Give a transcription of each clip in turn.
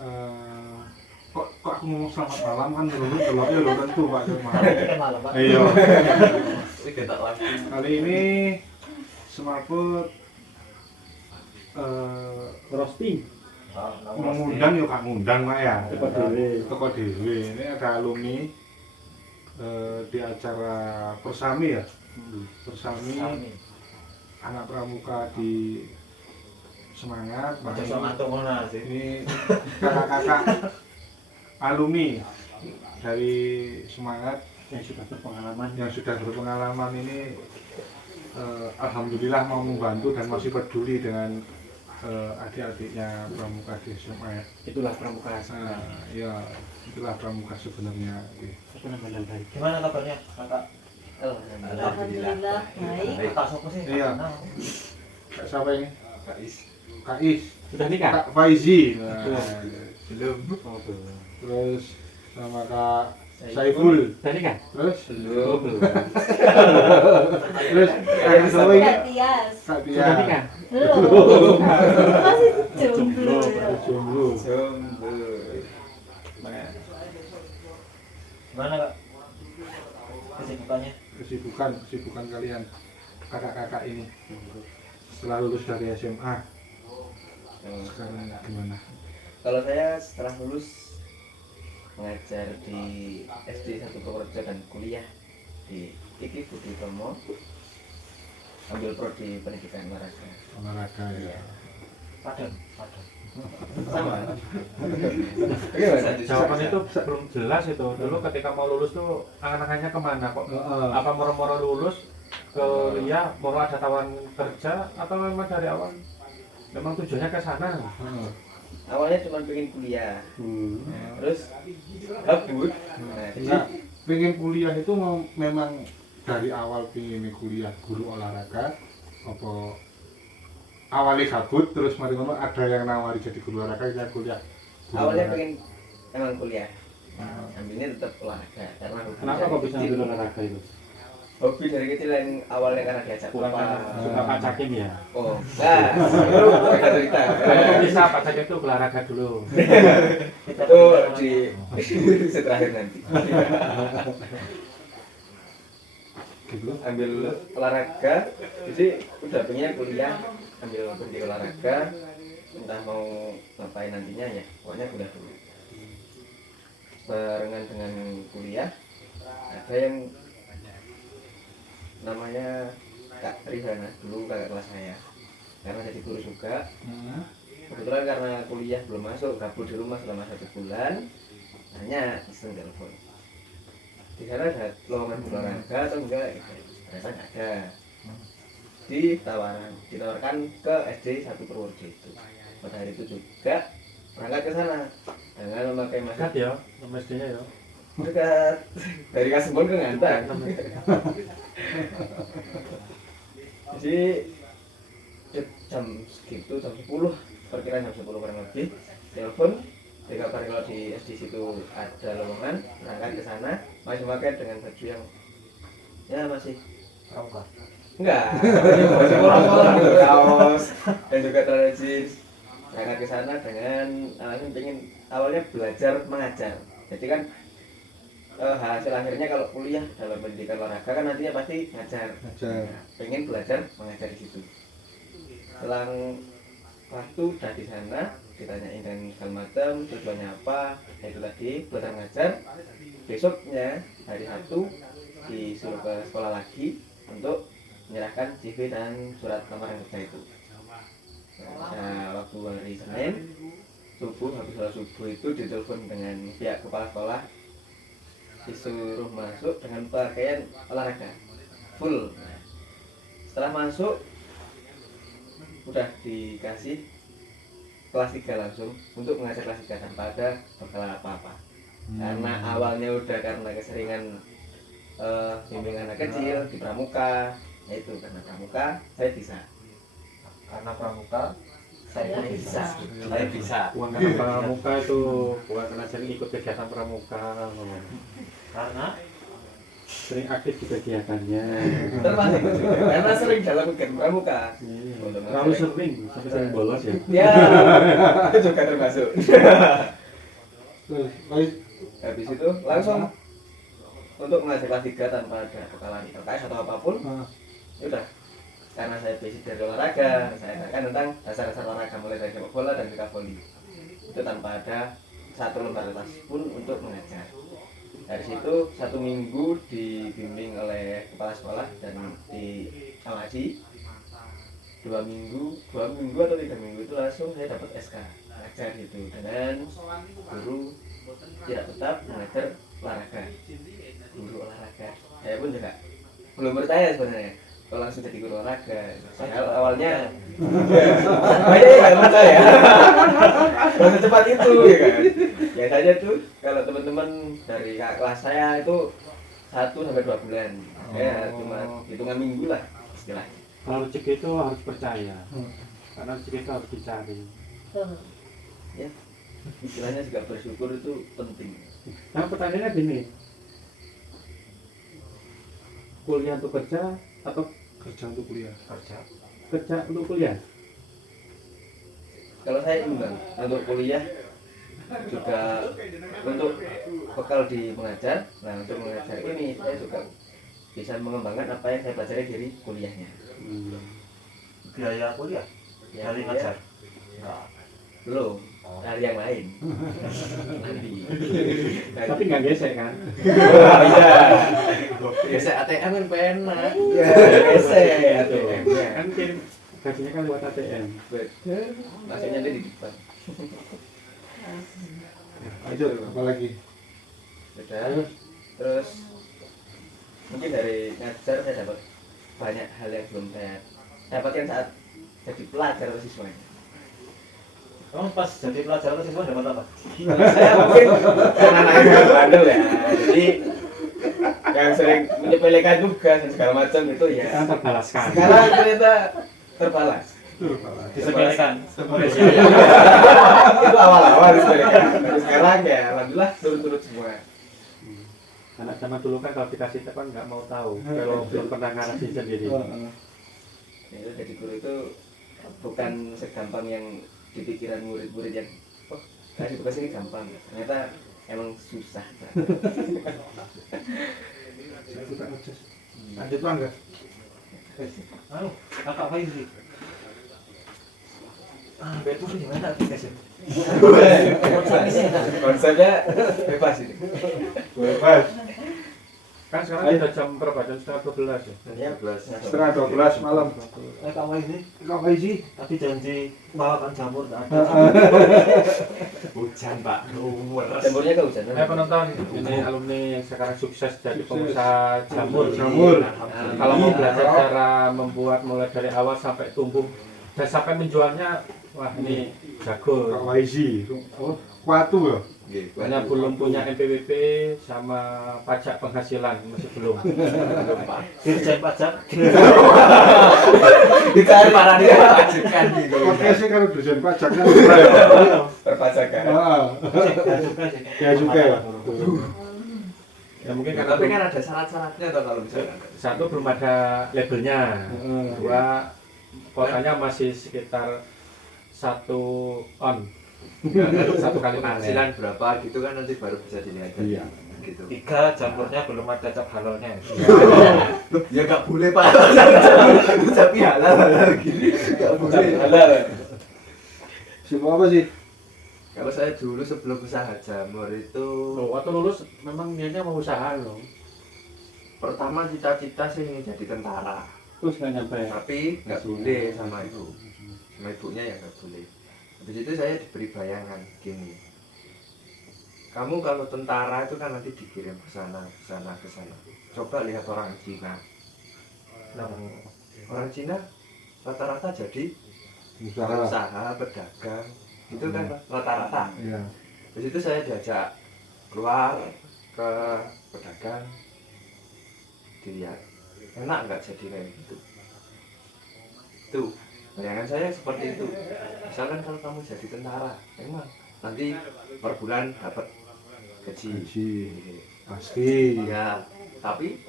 Eh, kok aku ngomong selamat malam kan dulu telok ya belum tentu Pak malam. Malam Pak. Iya. Iki tak lagi. Kali ini Semaput roasting mengundang yuk Kak ngundang Pak ya. toko dhewe. Ini ada alumni di acara Persami ya. Persami anak pramuka di Semangat. Macam sama ngono sih. Ini kakak-kakak alumni dari Semangat yang sudah berpengalaman ini alhamdulillah mau membantu dan masih peduli dengan adik-adiknya pramuka di SMA ya. itulah pramuka Ya itulah pramuka sebenarnya. Gimana kabarnya kakak? Alhamdulillah baik. Kakak siapa sih? Iya. Kak siapa ini? Kak Is. Kak Is. sudah nikah Kak Faizi. Belum. Terus sama Kak Saiful. sudah nikah Terus Belum. terus yang kedua ini Tias. Kak sudah Tia. nikah Belum. Masih jomblo. Jomblo. Jomblo. Gimana kak? Kesibukannya? Kesibukan kalian kakak-kakak ini setelah lulus dari SMA sekarang gimana? Kalau saya setelah lulus mengajar di SD 1 Purworejo dan kuliah di IKI Budi Utomo, ambil prodi pendidikan Olahraga ya. Padahal sama. Gimana? jawaban itu belum jelas itu dulu ketika mau lulus tuh angan-angannya kemana kok apa moro-moro lulus ke kuliah moro ada tawaran kerja atau memang dari awal memang tujuannya ke sana Awalnya cuma pengen kuliah, terus kabut. Nah, jadi Nah, pengen kuliah itu memang dari awal pengen kuliah guru olahraga apa awalnya gabut terus mari ngomong ada yang nawari jadi guru olahraga ya kuliah guru awalnya olahraga. pengen emang kuliah, ambilnya tetap olahraga karena hobi kenapa dari kok bisa kecil. ambil olahraga itu Hobi dari kecil yang awalnya karena diajak bukan karena suka Pak Cakim ya Oh, nah, itu beda cerita. kalau bisa Pak Cakim itu olahraga dulu Itu di terakhir nanti. Gitu. Ambil olahraga, jadi udah pengen kuliah, ambil pendidikan olahraga, entah mau ngapain nantinya ya, pokoknya kuliah dulu. Barengan dengan kuliah, ada yang namanya Kak Rihana, dulu kakak kelas saya, karena jadi guru juga. Kebetulan karena kuliah belum masuk, gabut di rumah selama 1 bulan, hanya iseng telepon. Di sana ada lowongan olahraga atau enggak? Ternyata nggak ada. Ditawarkan ke SD 1 Purworejo itu. Pada hari itu juga berangkat ke sana dengan memakai masker. dekat ya sama SD-nya ya Dekat dari Kasembon ke Ngantang. Jadi jam segitu jam 10 perkiraan jam 10 kurang lebih telepon dikabarin kalau di SD situ ada lowongan berangkat ke sana masih pakai dengan baju yang ya masih Pramuka. enggak masih polos-polos gitu, kaos dan juga celana jeans berangkat ke sana dengan alasan pengen awalnya belajar mengajar jadi kan hasil akhirnya kalau kuliah dalam pendidikan olahraga kan nantinya pasti ngajar. Pengen belajar mengajar di situ. Selang waktu udah di sana ditanyain dan segala macam tujuannya apa, itu tadi belajar mengajar. Besoknya hari Sabtu disuruh ke sekolah lagi untuk menyerahkan CV dan surat lamaran kerja itu. Nah, waktu hari Senin subuh habis sholat subuh itu ditelepon dengan pihak kepala sekolah disuruh masuk dengan pakaian olahraga full. Nah, setelah masuk udah dikasih kelas 3 langsung untuk mengajar kelas 3 tanpa ada bekal apa-apa. Karena awalnya udah karena keseringan bimbing anak kecil di pramuka, yaitu karena pramuka saya bisa. Karena pramuka saya bisa. Saya bisa. bukan karena pramuka itu bukan karena sering ikut kegiatan pramuka Karena sering aktif di kegiatannya. Termasuk juga, karena sering dalam kegiatan pramuka. Terlalu sering, sampai sering bolos ya. Ya, itu juga termasuk. Terus, baik. Habis itu langsung untuk mengajar kelas 3 tanpa ada bekalan LKS atau apapun. Ya udah, karena saya basic dari olahraga, saya ajarkan tentang dasar-dasar olahraga mulai dari sepak bola dan juga voli. Itu tanpa ada satu lembar kelas pun untuk mengajar. Dari situ 1 minggu dibimbing oleh kepala sekolah dan diawasi. 2 minggu atau 3 minggu itu langsung saya dapat SK mengajar gitu dengan guru tidak tetap mengajar olahraga, guru olahraga. Saya pun juga belum bertanya sebenarnya kalau langsung jadi guru olahraga. Saya awalnya banyak yang nggak percaya langsung cepat itu ya kan. Ya saja tuh kalau teman-teman dari kakak kelas saya itu 1-2 bulan, ya cuma hitungan minggu lah istilahnya. Kalau rezeki itu harus percaya, karena rezeki itu harus dicari. Ya istilahnya juga bersyukur itu penting. Nah pertanyaannya gini, kuliah untuk kerja atau Kerja untuk kuliah. kerja untuk kuliah? Kalau saya imbang untuk kuliah juga untuk bekal di mengajar. Nah untuk mengajar ini saya juga bisa mengembangkan apa yang saya pelajari dari kuliahnya. Biaya kuliah Ya, dari ya, ngajar. belum dari yang lain nanti. Tapi nggak gesek kan? Iya. Biasa ATM kan penak. Ya, biasa ATM. Kan kirim gajinya kan buat ATM. Betul. Maksudnya dia di depan. Lanjut, apa lagi? Sudah. Terus mungkin dari ngajar saya dapat banyak hal yang belum saya dapatkan saat jadi pelajar atau siswa. Kamu pas jadi pelajar atau siswa dapat apa? Saya mungkin karena anaknya bandel ya, jadi yang sering menyepelekan tugas dan segala macam itu ya Kan terbalaskan. sekarang ternyata terbalas. Disepelekan. Itu awal-awal disepelekan, tapi sekarang ya alhamdulillah turut-turut semua. Anak zaman dulu kan kalau dikasih tip kan nggak mau tahu, kalau belum pernah ngarasin sendiri. Ya, itu jadi guru itu bukan segampang yang di pikiran murid-murid yang oh kasih tugas ini gampang, ternyata emang susah. Lanjut Bang, enggak? Anu, kakak apa sih? Betul gimana aplikasi? Konsepnya bebas ini. Bebas. Kan sekarang udah jam berapa? Jam setengah 12 ya? Ya, Setengah 12 malam. Kakak apa sih? Kau isi? Tadi janji bawakan jamur tak ada. Hujan Pak, jamurnya kehujanan. Penonton, ini alumni yang sekarang sukses jadi pengusaha jamur. Jamur. Kalau mau belajar cara membuat mulai dari awal sampai tumbuh dan sampai menjualnya, wah ini jago. Kau isi. Oh, kuatu ya? Hanya belum punya NPWP sama pajak penghasilan, masih belum. Dirjen pajak. Dicari para dia pajakan gitu. Oke sih kalau dosen pajak kan. Perpajakan. Ya juga ya. Ya mungkin karena Tapi belum- kan ada syarat-syaratnya atau kalau misalnya. satu belum ada labelnya, dua kotanya masih sekitar 1 on. Satu kali panen. penghasilan berapa gitu kan nanti baru bisa dilihat Iya. gitu. 3 jamurnya belum ada cap halalnya. Ya nggak boleh pak, tapi halal gini nggak boleh. Halal. Semua apa sih? Kalau saya dulu sebelum usaha jamur itu Loh, waktu lulus memang niatnya mau usaha loh. pertama cita-cita sih ingin jadi tentara, Terus nggak nyampe. tapi nggak boleh sama ibunya ya nggak boleh. Habis itu saya diberi bayangan gini, kamu kalau tentara itu kan nanti dikirim ke sana, ke sana, ke sana. Coba lihat orang Cina. Nah, orang Cina rata-rata jadi Usaha. usaha, pedagang, itu kan rata-rata. Iya. Di situ saya diajak keluar ke pedagang, dilihat enak nggak jadi kayak gitu. Tuh bayangan saya seperti itu. Misalkan kalau kamu jadi tentara, emang nanti per bulan dapat gaji. Gaji. Pasti. Ya, tapi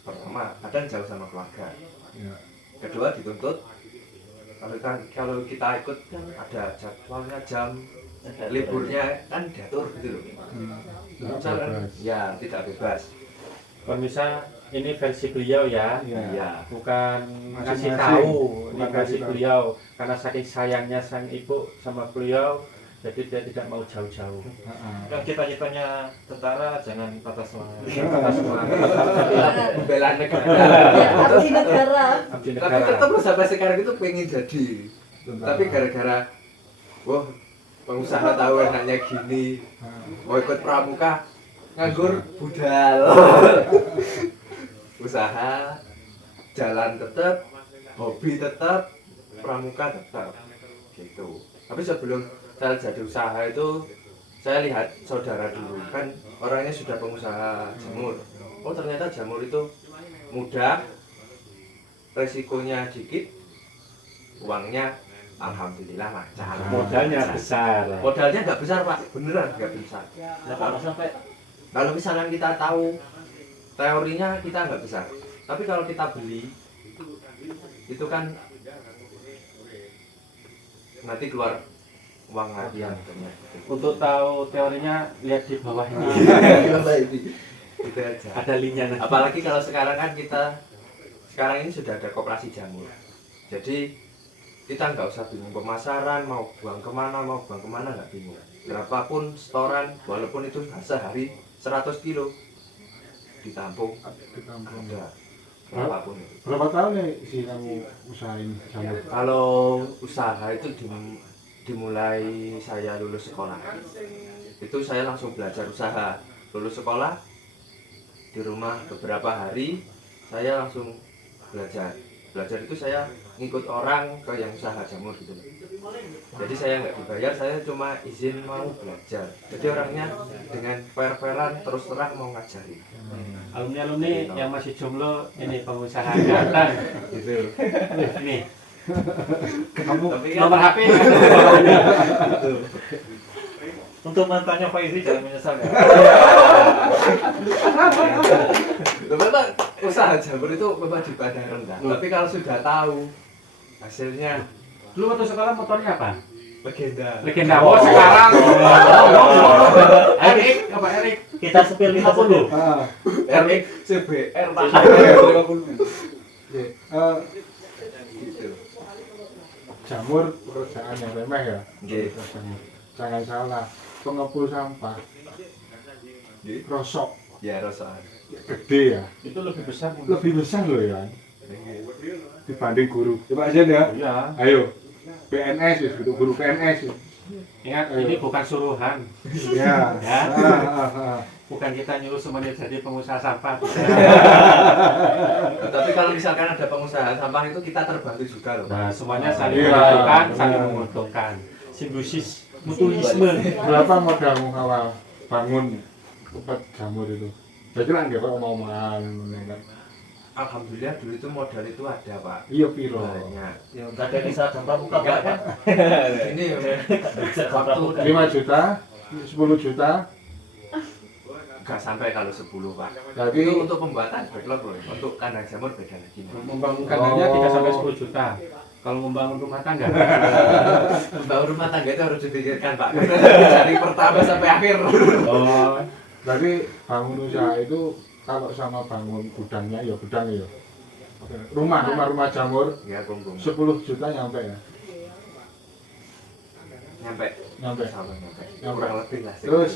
pertama kadang jauh sama keluarga, Ya. kedua dituntut kalau kita ikut kan ada jadwalnya, jam liburnya kan diatur gitu loh. Tidak Misalkan, bebas. ya tidak bebas. Kalau misal ini versi beliau ya, Iya. bukan Masing-masing. ngasih tahu, ini Bukan versi ngasih tahu. beliau karena saking sayangnya sang ibu sama beliau, jadi dia tidak mau jauh-jauh. Heeh. Dan cita-citanya tentara jangan patah semangat. Patah semangat. Membela negara. Ya, abdi negara. Abdi Tapi negara. tetap sampai sekarang itu pengen jadi. Tentara. Tapi gara-gara wah pengusaha tahu enaknya gini, mau ikut pramuka nganggur budal. Usaha jalan tetap, hobi tetap, pramuka tetap gitu. Tapi sebelum saya jadi usaha itu saya lihat saudara dulu kan orangnya sudah pengusaha jamur. Oh ternyata jamur itu mudah, resikonya dikit, uangnya alhamdulillah lancar. Modalnya besar. Modalnya nggak besar pak, beneran nggak besar. Nah, kalau sampai Kalau misalnya kita tahu teorinya kita nggak besar, tapi kalau kita beli itu kan nanti keluar uang lagi yang Untuk tahu teorinya lihat di bawah ini. itu aja. Ada linknya nanti. Apalagi kalau sekarang kan kita sekarang ini sudah ada koperasi jamur, jadi kita nggak usah bingung pemasaran mau buang kemana nggak bingung. Berapapun setoran walaupun itu sehari 100 kilo ditampung Di kampung. ada berapapun itu. Berapa tahun nih sih kamu usahain jamur? Kalau usaha itu dimulai saya lulus sekolah. Itu saya langsung belajar usaha. Lulus sekolah di rumah beberapa hari saya langsung belajar. Belajar itu saya ngikut orang ke yang usaha jamur gitu. Jadi saya nggak dibayar, saya cuma izin mau belajar. Jadi orangnya dengan fair-fairan terus terang mau ngajarin. Alumni yang masih jomblo ini pengusaha datang Gitu. nih Kamu Tapi kan nomor HP untuk mantannya Faizi jangan menyesal ya. memang usaha jamur itu memang dipandang rendah. Tapi kalau sudah tahu hasilnya dulu waktu sekolah motornya apa? legenda. Legenda. Oh sekarang Erik apa Erik? Kita sepil 50. ah, RX CBR Pak. ya, Gitu. jamur pekerjaan yang remeh ya. Nggih. Jangan salah, pengepul sampah Nggih. rosok Ya rasa. gede ya, Itu lebih besar. lebih besar loh ya dibanding guru. Coba aja ya. Iya. Ayo, PNS ya, guru PNS ya. Ingat ini bukan suruhan, Ya. Ya. Ah. bukan kita nyuruh semuanya jadi pengusaha sampah. Tapi kalau misalkan ada pengusaha sampah itu kita terbantu juga loh. Nah semuanya saling Iya. menguntungkan, saling menguntungkan. Simbiosis, mutualisme. Berapa modalmu awal bangun tempat jamur itu? Berarti lah nggak kok omongan, kan? Alhamdulillah dulu itu modal itu ada Pak. Iya piro. Banyak. Ya enggak ada bisa tanpa buka Pak kan. Ini Waktu waktu 5 juta, 10 juta, nggak sampai kalau 10 Pak. jadi Itu untuk pembuatan backlog loh. Untuk kandang jamur beda lagi. Membangun kandangnya 3 sampai 10 juta. Kalau membangun rumah tangga, Membangun rumah tangga itu harus dipikirkan Pak. Dari pertama sampai akhir. oh, berarti bangun usaha itu kalau sama bangun gudangnya ya gudang ya. Rumah jamur Ya kumpul. 10 juta nyampe ya. Nyampe. Nyampe. Sama nyampe. Nyampe. Kurang lebih lah. Terus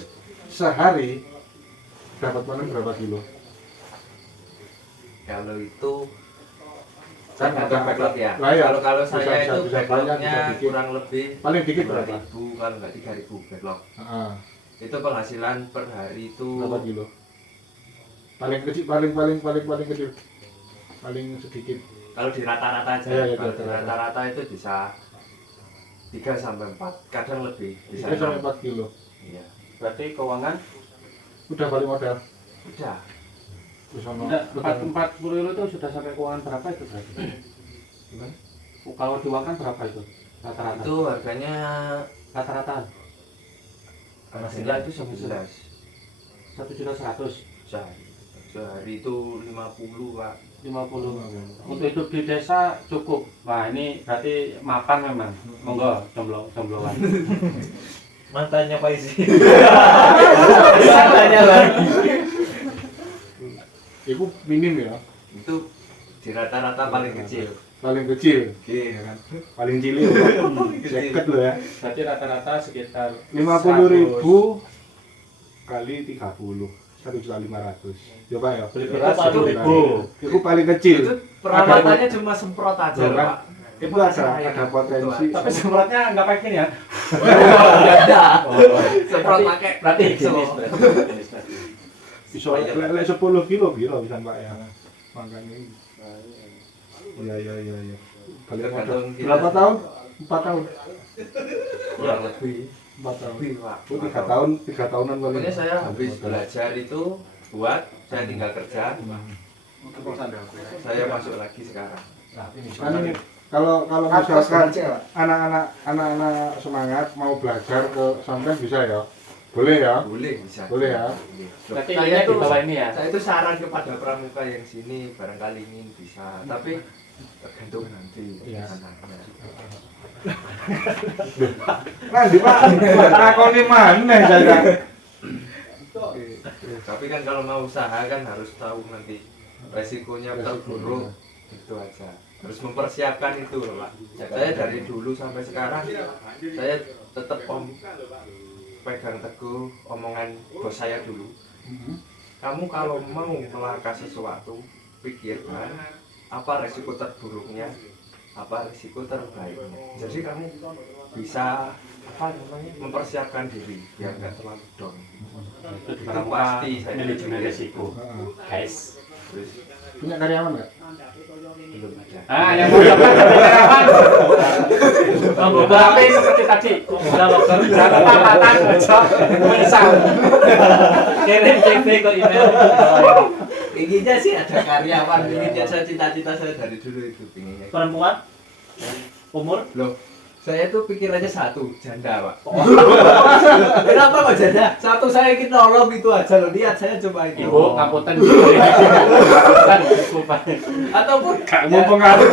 sehari dapat panen berapa kilo? Kalau itu Kan tergantung backlog ya. Lah ya, Kalau bisa- saya bisa- itu bisa banyak, backlognya bisa dikit. kurang lebih Paling dikit berapa? 2.000 kalau nggak 3.000 backlog. Heeh. Itu penghasilan per hari itu Berapa kilo? Paling kecil, paling kecil. Paling sedikit. kalau di rata-rata aja. Iya, iya, Kalau di rata-rata. rata-rata itu bisa 3 sampai 4, kadang lebih. Bisa 3 sampai 6. 4 kilo. Iya. berarti keuangan Udah balik modal. Udah. Terus sama enggak 40 euro itu sudah sampai keuangan berapa itu berarti? Gimana? Kalau diuangkan berapa itu? Rata-rata. Itu harganya Rata-rata penghasilan itu 11 1.100.000 sehari. Sehari itu 50 Pak. 50. Untuk hidup di desa cukup. Wah, ini berarti mapan memang. Monggo jomblo-jombloan. Mantannya Pak Izi. Tanya lagi. Itu minim ya, Itu di rata-rata paling kecil. paling kecil, Oke. ya kan? Paling cilik, seket loh ya. Berarti rata-rata sekitar 50.000 kali 30, 1.500.000. Coba ya. beli beras Itu 1.000. Itu paling kecil. Itu perawatannya cuma semprot aja, Bukan. Pak. Itu ada potensi. Tapi semprotnya nggak pakai ini ya. Ada. Semprot pakai Berarti Dexo. jenis berarti. Bisa lek 10 kilo bisa Pak ya. Makanya iya. Kalian Tergantung kita. berapa tahun? 4 tahun. Kurang lebih 4 tahun. lebih, Pak. Oh, 3 tahun, 3 tahunan paling. Pokoknya saya habis belajar itu buat saya tinggal kerja. Saya masuk lagi sekarang. Kan ini kalau misalkan anak-anak semangat mau belajar ke sampean bisa ya? Boleh ya? Boleh bisa. Boleh ya? Boleh. Berarti Saya ini di tuh bawah ini ya. saya itu saran kepada pramuka yang sini barangkali ingin bisa, tapi tergantung nanti Iya. anaknya. Nanti Pak, takoni maneh saya. Tapi kan kalau mau usaha kan harus tahu nanti resikonya terburuk itu aja. Harus mempersiapkan itu loh, Pak. Saya dari dulu sampai sekarang saya tetap pegang teguh omongan bos saya dulu. Kamu kalau mau melangkah sesuatu, pikirkan apa resiko terburuknya, apa risiko terbaiknya. Jadi kamu bisa mempersiapkan diri biar nggak terlalu down. Itu pasti saya manajemen risiko. Heeh. Guys. Terus Punya karyawan enggak? belum ada. Yang mau dapat karyawan. Beberapa seperti tadi. Berapa patan cocok misal. Kirim CV ke email. Inginnya sih ada karyawan, inginnya saya cita-cita saya dari dulu itu pinginnya. Perempuan? Umur? Loh, saya tuh pikirannya satu, janda Pak. Kenapa kok janda? Satu saya ingin nolong itu aja loh. Lihat saya coba ini. Ibu ngapunten. Kan lupa. Ataupun Kamu pengaruh.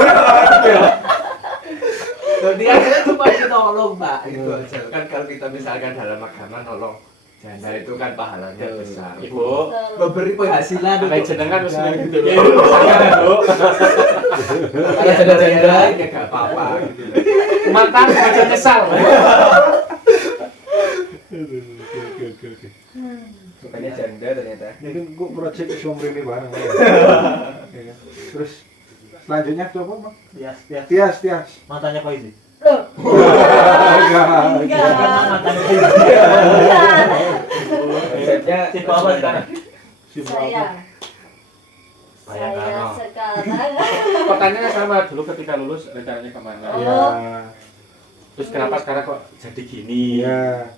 loh, dia saya cuma ingin nolong Pak. Itu aja. Kan kalau kita misalkan dalam agama nolong janda itu kan pahalanya besar. Ibu, Memberi penghasilan sampai untuk jenengan wis janda. gitu. Saya Bu. Kayak janda-janda ya gak apa-apa gitu. Mantan aja nyesal. Oke. Bukannya janda ternyata. Mungkin kok proyek sumber ini bareng. Ya. Terus selanjutnya coba Bang. Tias. Tias. Mantannya Pak Izi. Loh, Enggak. enggak. Mantannya Pak Izi. Konsepnya Tipe apa sekarang? Saya Bayangkan. sekarang Pertanyaannya sama dulu ketika lulus rencananya kemana? Iya. Terus kenapa sekarang kok jadi gini? Iya.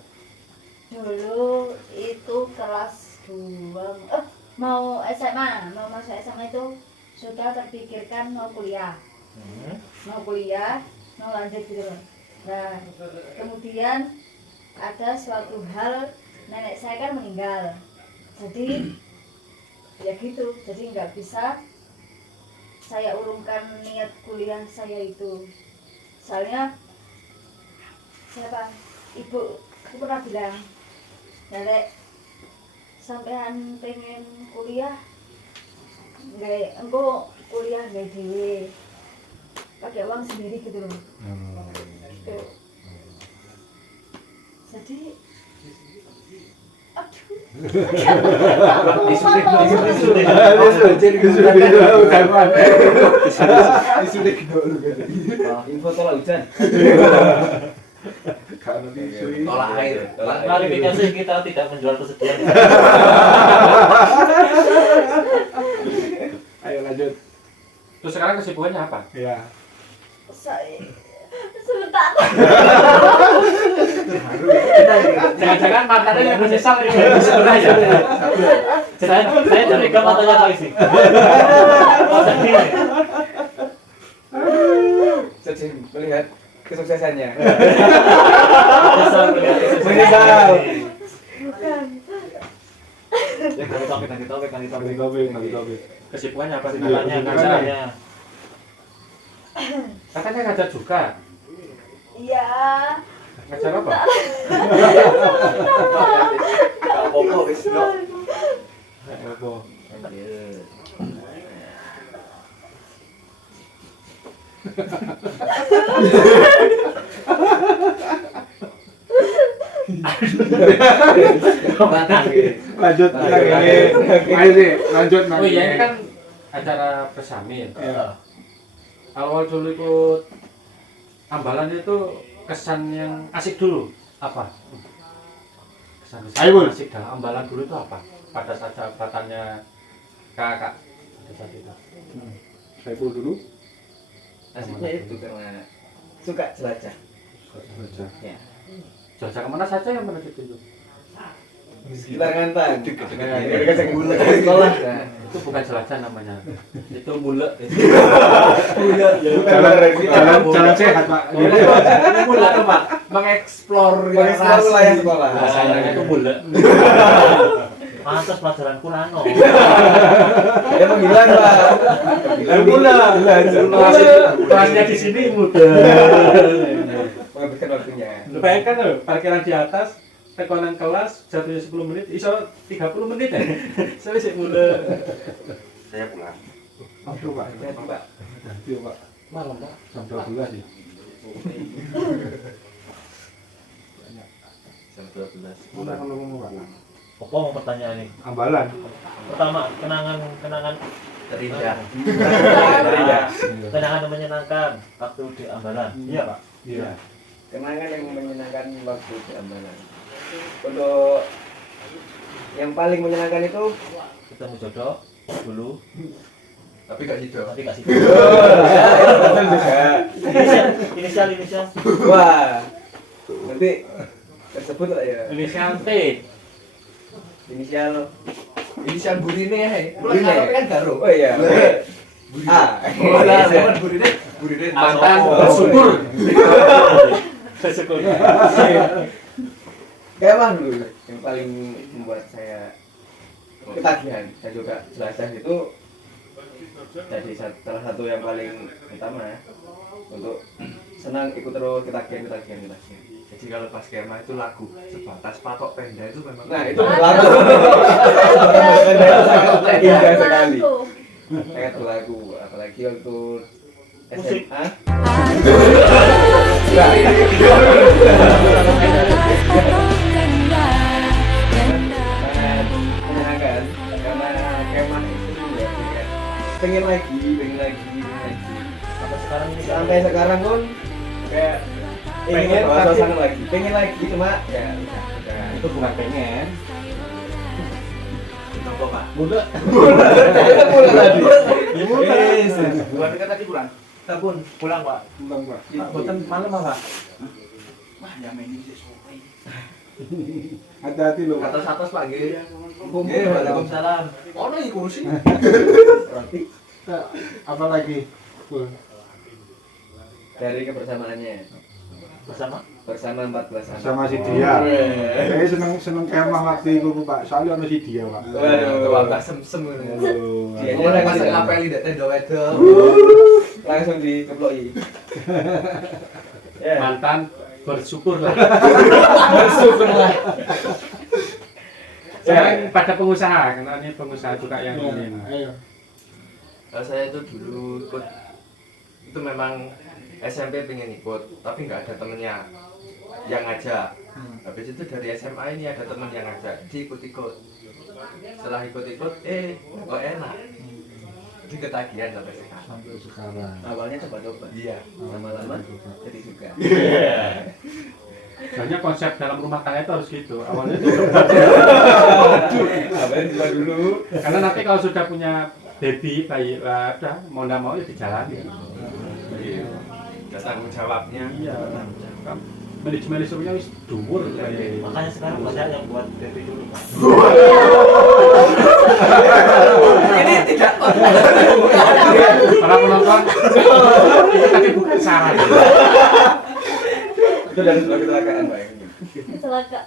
dulu itu kelas 2 mau SMA, mau masuk SMA itu sudah terpikirkan mau kuliah, mau lanjut gitu loh. Nah, kemudian ada suatu hal, nenek saya kan meninggal, jadi ya gitu, jadi nggak bisa saya urungkan niat kuliah saya itu. Soalnya siapa ibu aku pernah bilang, Nek, sampean pengen kuliah nggak, engko kuliah nggak dewe pakai uang sendiri gitu loh. Gitu. Jadi info tolak hujan. Tolak air. Klarifikasi, kita tidak menjual kesedihan. Ayo lanjut. Terus sekarang kesibukannya apa? Iya. saya sebentar. Jangan-jangan mantannya yang menyesal ini sebenarnya. Saya curiga mantannya Pak Izi. Sedih melihat kesuksesannya. Menyesal melihat Menyesal. Bukan. Ya ganti topik. Ganti topik. Kesibukannya apa sih Iya, katanya kesibukannya. ngajarnya? Katanya ngajar juga. Iya. Ngajar apa? Gak apa-apa wis no. Apa? Lanjut ayo sih, lanjut Oh iya, ini kan acara Bersamin. Iya. Awal dulu ikut Ambalan itu kesan yang asik dulu apa? Kesan Ayo, Bul. asik dalam Ambalan dulu itu apa? Pada saat jabatannya kakak pada saat itu. Saiful dulu. Asiknya itu karena suka jelajah. Baca. Ya. Jajak kemana saja yang pernah ditunjuk? Sekitar Ngantan. Deket-deket. Dekat yang bulan sekolah. Nah, Itu bukan jelajah namanya. Itu mulek. Jalan sehat, Pak. Itu mulek tuh, Pak. Mengeksplor mengeksplor wilayah sekolah. Bahasanya itu mulek. Pantas pelajaran Kurano. Dia menghilang, Pak. Kelasnya di sini muda. Menghabiskan waktunya. Bayangkan loh, parkiran di atas, tekonan kelas, jatuhnya 10 menit, iso 30 menit ya. Saya sih mulai Saya pulang. Aduh, Pak. Hati-hati, Pak. Ganti, Pak. malam, Pak. Jam 12 sih. Jam 12. Udah ngomong, Pak. Apa mau pertanyaan nih? Ambalan. Pertama, kenangan Terindah. kenangan yang menyenangkan waktu di Ambalan. Iya, Pak. Iya. Kenangan yang menyenangkan waktu di Ambalan. Untuk yang paling menyenangkan itu Ketemu jodoh dulu, Tapi gak sido. tapi gak sih. betul juga. Inisial. Wah. Nanti tersebut lah ya. Inisial T. Inisial Inisial Burine ya. Burine. Burine kan Garo. Oh iya. A. Burine Mantan Oh, bersyukur. Bersyukur. Kayak mana dulu yang paling membuat saya ketagihan dan juga jelajah itu jadi salah satu yang paling utama ya, untuk senang ikut terus ketagihan. Jadi kalau pas kemah itu lagu sebatas patok penda itu memang. Nah itu berlaku. Dan itu sangat indah sekali. Sangat berlaku, apalagi waktu Musik. SMA. Sangat menyenangkan karena kemah itu ya pengen lagi. Sampai sekarang ini Sampai sekarang pun kayak ingin Pengen, tapi- suasana lagi. Pengen lagi cuma ya udah. Itu bukan pengen. Kenapa Pak? Muda. Pulang tadi. Bukan dekat tadi pulang. Tabun pulang, Pak. Pulang, Pak. Pak, boten malam apa? Wah, yang main ini sore. Hati-hati loh, Pak. Atas Pak nggih. Nggih, Waalaikumsalam. Ono iki kursi. Apalagi? Dari kebersamaannya Bersama bersama 14 anak. Sama si Dia. Saya seneng kemah waktu itu, Pak. Soalnya ada si Dia, Pak. Waduh. Mbak sem-sem ngono. Oh, Dia Mau nek Iya, pas iya. ngapeli ndek tenda wedok. Langsung dikeploki. Ya. Mantan bersyukur lah. Bersyukurlah. Sekarang pada pengusaha, karena ini pengusaha juga yang ini. Ayo. Kalau saya itu dulu ikut itu memang SMP pengen ikut, tapi nggak ada temennya yang ngajak. Habis itu dari SMA ini ada teman yang ngajak, ikut-ikut. Setelah ikut-ikut, kok enak. Jadi ketagihan sampai sekarang. Sampai sekarang. Awalnya coba-coba. Iya. Lama-lama jadi juga. Soalnya konsep dalam rumah tangga itu harus gitu. Awalnya itu Awalnya coba dulu. karena nanti kalau sudah punya baby, bayi, udah mau nggak mau ya dijalani. Iya. Ada tanggung jawabnya. Iya. Kan manajemen wis dhuwur kayak. makanya sekarang banyak yang buat baby dulu, Pak. Ini tidak Para penonton itu tadi bukan saran. Itu dari sebuah kecelakaan, Pak. Celaka.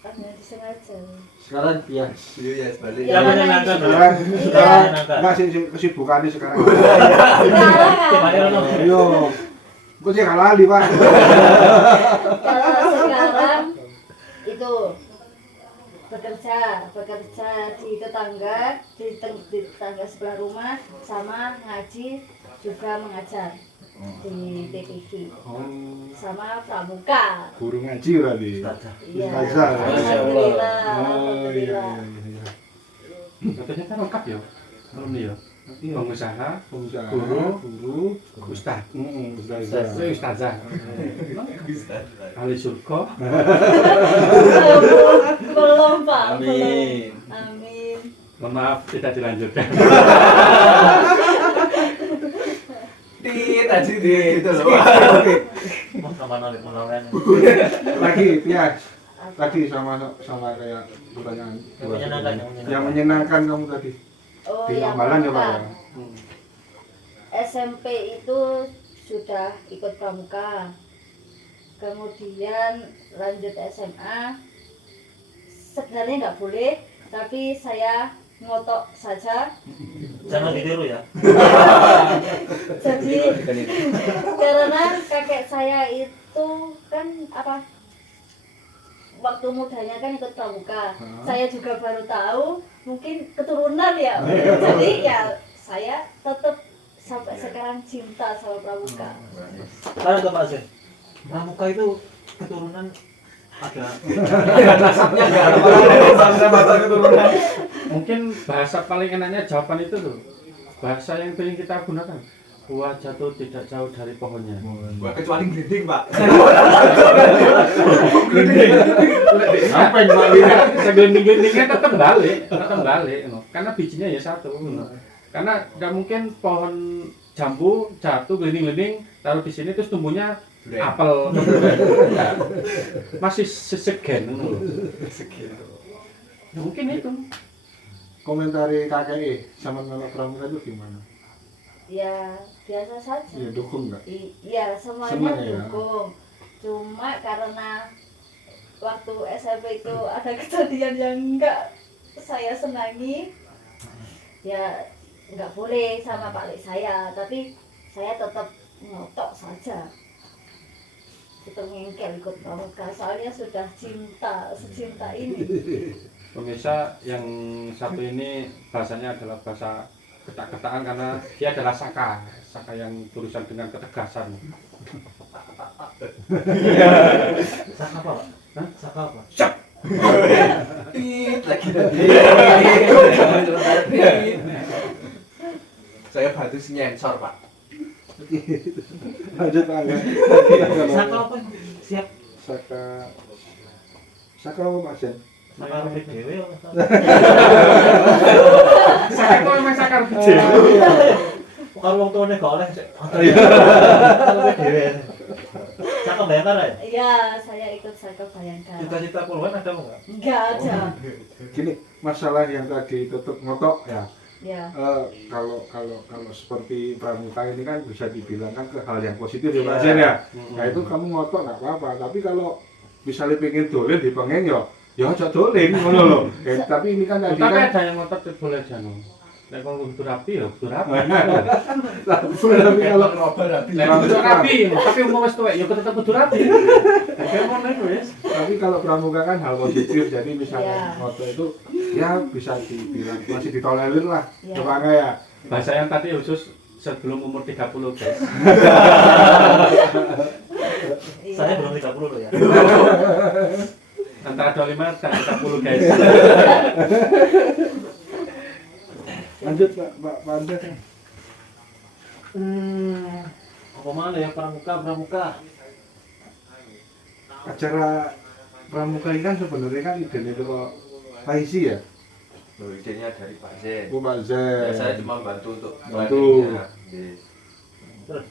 Karena disengaja. Sekarang ya. Iya ya sebalik. Iya. Yang menyenangkan. Sekarang Menyenangkan. enggak sih kesibukannya sekarang. Sekarang, Ayo. Kok sih kalah li, Pak? kalau sekarang itu bekerja di tetangga, di tetangga sebelah rumah, sama ngaji juga mengajar di TPG Oh, sama pramuka. guru ngaji berarti. Iya. Ustazah. Alhamdulillah. Oh, iya Alhamdulillah. iya. Katanya kan lengkap ya. Alumni ya. Pengusaha, Pengusaha, Guru. guru, ustaz, ustazah. ustazah. Ahli surga. Belum Pak, belum. Amin. Amin. Mohon maaf tidak dilanjutkan. Tit aja gitu loh. Mau sama nolip menolong. Lagi, Pias. Tadi sama kayak pertanyaan Yang menyenangkan, yang menyenangkan kamu tadi Oh, di yang Ambalan ya Pak pramuka. ya? SMP itu sudah ikut pramuka. Kemudian lanjut SMA. Sebenarnya nggak boleh, tapi saya ngotok saja. Jangan ditiru ya. Jadi karena kakek saya itu kan apa? Waktu mudanya kan ikut pramuka. Saya juga baru tahu, mungkin keturunan ya. Jadi ya saya tetap sampai sekarang cinta sama pramuka. Sekarang ke Pak Zen. Pramuka itu keturunan ada. Nasabnya enggak ada sama keturunan. Mungkin bahasa paling enaknya jawaban itu tuh. Bahasa yang paling kita gunakan. Buah jatuh tidak jauh dari pohonnya. Wah, kecuali glinding, Pak. Apa yang Pak Lina? Segelinding-gelindingnya tetap balik. No. Karena bijinya ya satu. No. Karena tidak mungkin pohon jambu jatuh gelinding-gelinding taruh di sini terus tumbuhnya apel. Enggak. Masih sesegen. No. Ya, mungkin itu. Komentari kakek sama melok pramuka itu gimana? Ya biasa saja. Ya dukung nggak? Iya semuanya Senang ya? dukung. Cuma karena waktu SMP itu ada kejadian yang enggak saya senangi, ya nggak boleh sama Pak Lek saya, tapi saya tetap ngotok saja. Tetap ngengkel ikut pramuka, soalnya sudah cinta, secinta ini. Pemirsa yang satu ini bahasanya adalah bahasa ketak-ketakan karena dia adalah saka yang tulisan dengan ketegasan. Saka apa, Pak? Hah? Saka apa? Tit lagi. Saya batu nyensor, Pak. Lanjut Pak ya. Saka apa? Siap. Saka apa Pak Sen? Saka rupit dewe. Saka itu memang saka kecil. Kalau wong tuane gak oleh sik. Saka rupit dewe. Saka Bayangkara ya? Iya, saya ikut Saka Bayangkara. Cita-cita puluhan ada apa enggak? Enggak ada. Gini, masalah yang tadi tutup ngotok ya. Ya. Kalau seperti pramuka ini kan bisa dibilang kan ke hal yang positif ya Pak Sen ya. Nah itu kamu ngotot nggak apa-apa, tapi kalau misalnya pengen dolen di pengen ya aja dolen ngono loh. Tapi ini kan tadi Tapi kan ada yang ngotot boleh jano. Nek wong kudu rapi ya kudu rapi. tapi kalau Nek kudu rapi, tapi umum wis tuwek ya tetep kudu rapi. Kayak ngono iku wis. tapi kalau pramuka kan hal positif, jadi misalnya Ya. ngotot itu ya bisa dibilang masih ditolerir lah. Ya. Coba nggak ya? Bahasa yang tadi khusus sebelum umur 30 guys. Saya belum 30 loh ya. Antara 25 dan 30 guys. Lanjut Pak Anda. Apa mana ya pramuka? Acara pramuka ini kan sebenarnya kan idenya itu kok Faisi ya? Loh, idenya dari Pak Zen. Bu Pak Ya, Zen. saya cuma bantu untuk Bantu. planningnya. Nggih. Terus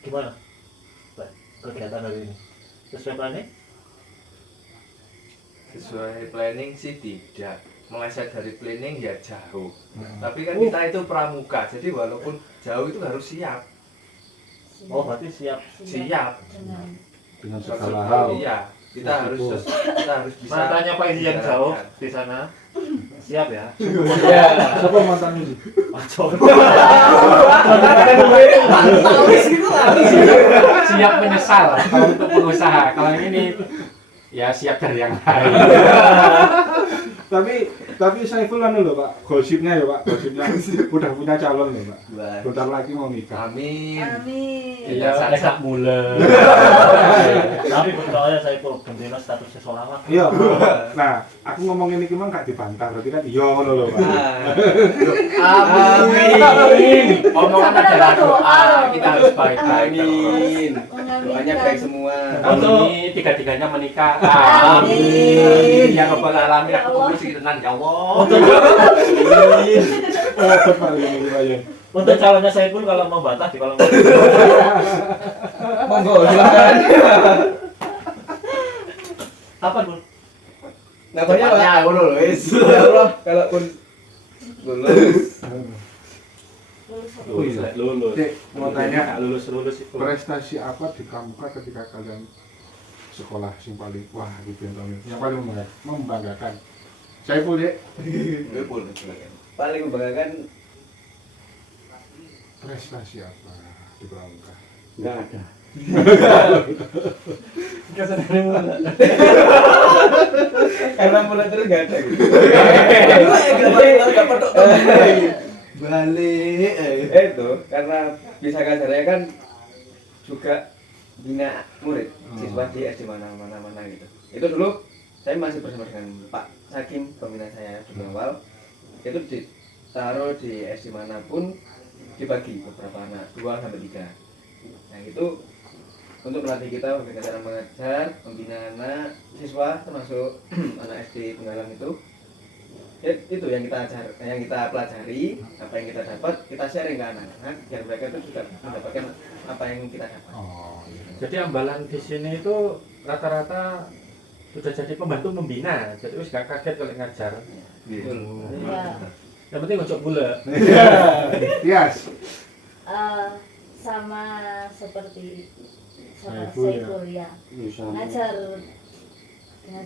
gimana? Pak, kegiatan hari ini? Sesuai planning? Sesuai planning sih tidak, meleset dari planning ya jauh. Tapi kan kita itu pramuka, jadi walaupun jauh itu harus siap. Oh, berarti siap. Siap. Dengan Dengan segala hal. Iya, kita harus bisa Mantannya Pak Isi yang jauh di sana. Siap ya. Iya. Siapa mantannya sih? Siap menyesal kalau untuk pengusaha. Kalau yang ini ya siap dari yang lain. Tapi Saiful anu lho Pak, gosipnya ya Pak, gosipnya udah punya calon lho Pak. Wah, Bentar lagi mau nikah. amin. Amin. Iya, saya mulai. Tapi betulnya saya pun bendina statusnya sholawat. Iya. Nah, aku ngomong ini memang gak dibantah, berarti kan iya ngono lho Pak. Amin. Omongan adalah doa, kita harus baik. Amin. Doanya baik semua. Kami tiga-tiganya menikah. Amin. Ya Rabbal Alamin, Ya aku Allah. tunggu sih tenan ya Allah. Oh, Pak ini lumayan. Untuk calonnya saya pun kalau mau bantah di kolom komentar. Monggo silakan. Apa pun? Namanya Pak. Ya, ngono lho wis. Ya Allah, kalau pun lulus. Oh iya. Lulus. Dek, mau tanya, lulus itu. prestasi apa di pramuka ketika kalian sekolah sing paling wah gitu yang paling membanggakan? Saiful Dek, Betul, silakan. Paling membanggakan prestasi apa di pramuka? Enggak ada. karena mulai terus nggak ada gitu. Balik. Itu karena bisa kasarnya kan juga bina murid siswa di SD mana gitu. Itu dulu saya masih bersama dengan Pak Sakim pembina saya di awal. Itu ditaruh di SD manapun dibagi beberapa anak 2 sampai 3. Nah itu untuk melatih kita bagaimana cara mengajar, membina anak siswa termasuk anak SD Penggalang itu. Ya, itu yang kita pelajari, apa yang kita dapat kita sharing ke anak-anak biar mereka itu juga mendapatkan apa yang kita dapat. Oh iya. Jadi ambalan di sini itu rata-rata sudah jadi pembantu membina. Jadi wis gak kaget kalau ngajar. Betul. Iya. Yang penting ojo bule. Yes. Sama seperti Saiful ya. Saiful ya. Bisa Ngajar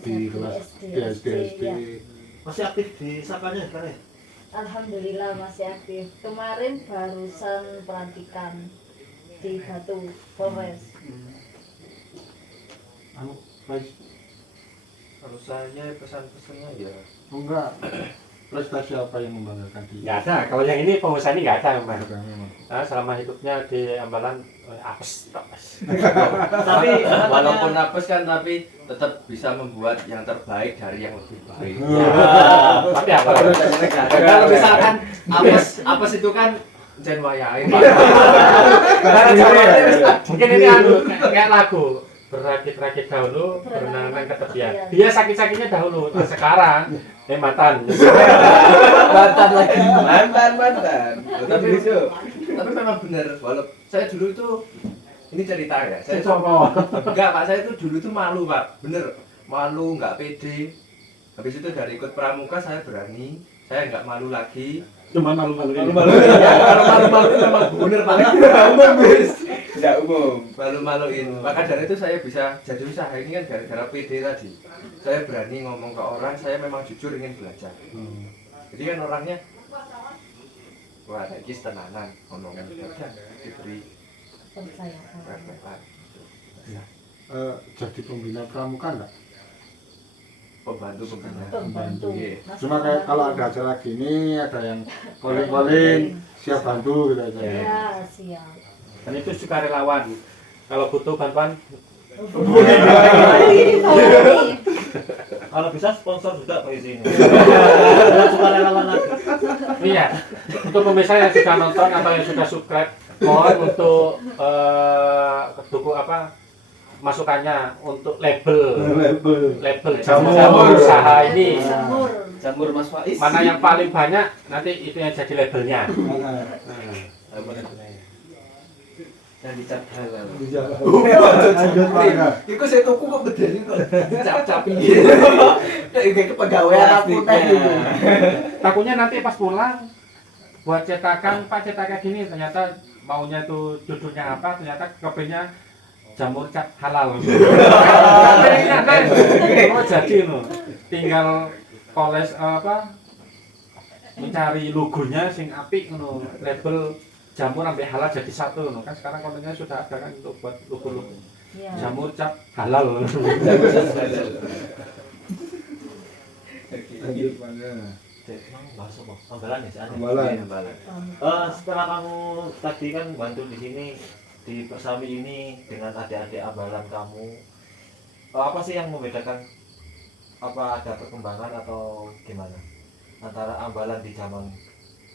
di kelas di SD. ya. Masih aktif di sakanya kan ya? Alhamdulillah masih aktif. Kemarin barusan pelantikan di Batu Polres. Anu, guys, Kalau saya pesan-pesannya ya enggak prestasi apa yang membanggakan di? Nggak ada. Kalau yang ini pengusaha ini nggak ada memang. Ada memang. Nah, selama hidupnya di ambalan apes. Tapi walaupun apes kan tapi tetap bisa membuat yang terbaik dari yang lebih baik. Tapi apa? Kalau misalkan apes itu kan jen wayahe. Mungkin ini anu kayak lagu berakit-rakit dahulu, berenang-renang ke tepian. Dia sakit-sakitnya dahulu, nah, sekarang mantan. Mantan lagi. Mantan. Tapi memang benar. Walaupun saya dulu itu ini cerita ya. Saya enggak Pak, saya itu dulu itu malu Pak. Bener, malu, nggak pede. Habis itu dari ikut pramuka saya berani. Saya nggak malu lagi. Cuma malu-malu. Kalau malu-malu itu memang bener Pak. Umum bis. Tidak umum. Malu-maluin. Maka dari itu saya bisa jadi usaha ini kan gara-gara pede tadi. Saya berani ngomong ke orang, saya memang jujur ingin belajar. Jadi kan orangnya wah, iki tenanan ngomongin diberi Percaya. respect. Jadi pembina pramuka enggak? Pembantu. Pembantu. Iya. Cuma kayak kalau ada acara gini, ada yang calling siap bantu gitu aja. Ya, siap. Dan itu sukarelawan. Kalau butuh bantuan, kalau bisa sponsor juga Pak Isi ini. Biar sukarelawan lagi. iya. Untuk pemirsa yang sudah nonton atau yang sudah subscribe, mohon untuk masukannya untuk label jamur usaha ini. Jamur Mas Faiz. Mana yang paling banyak nanti itu yang jadi labelnya. yang dicap halal. Lanjut Pak. Iku saya tuku kok bedanya kok dicap-capi. Kayak kepegawaian aku tadi. Takutnya nanti pas pulang buat cetakan, Pak cetakan gini ternyata maunya tuh judulnya apa, ternyata kopinya jamur cap halal. Oh jadi no, tinggal koles mencari logonya sing apik ngono, label jamur sampai halal jadi satu no. Kan sekarang kontennya sudah ada kan untuk buat logo-logo. Iya. Jamur cap halal. Lanjut mana? Emang bahas apa? Ambalan ya sih. Ambalan. Setelah kamu tadi kan bantu di sini di Persawi ini dengan adik-adik ambalan kamu, apa sih yang membedakan? Apa ada perkembangan atau gimana antara ambalan di zaman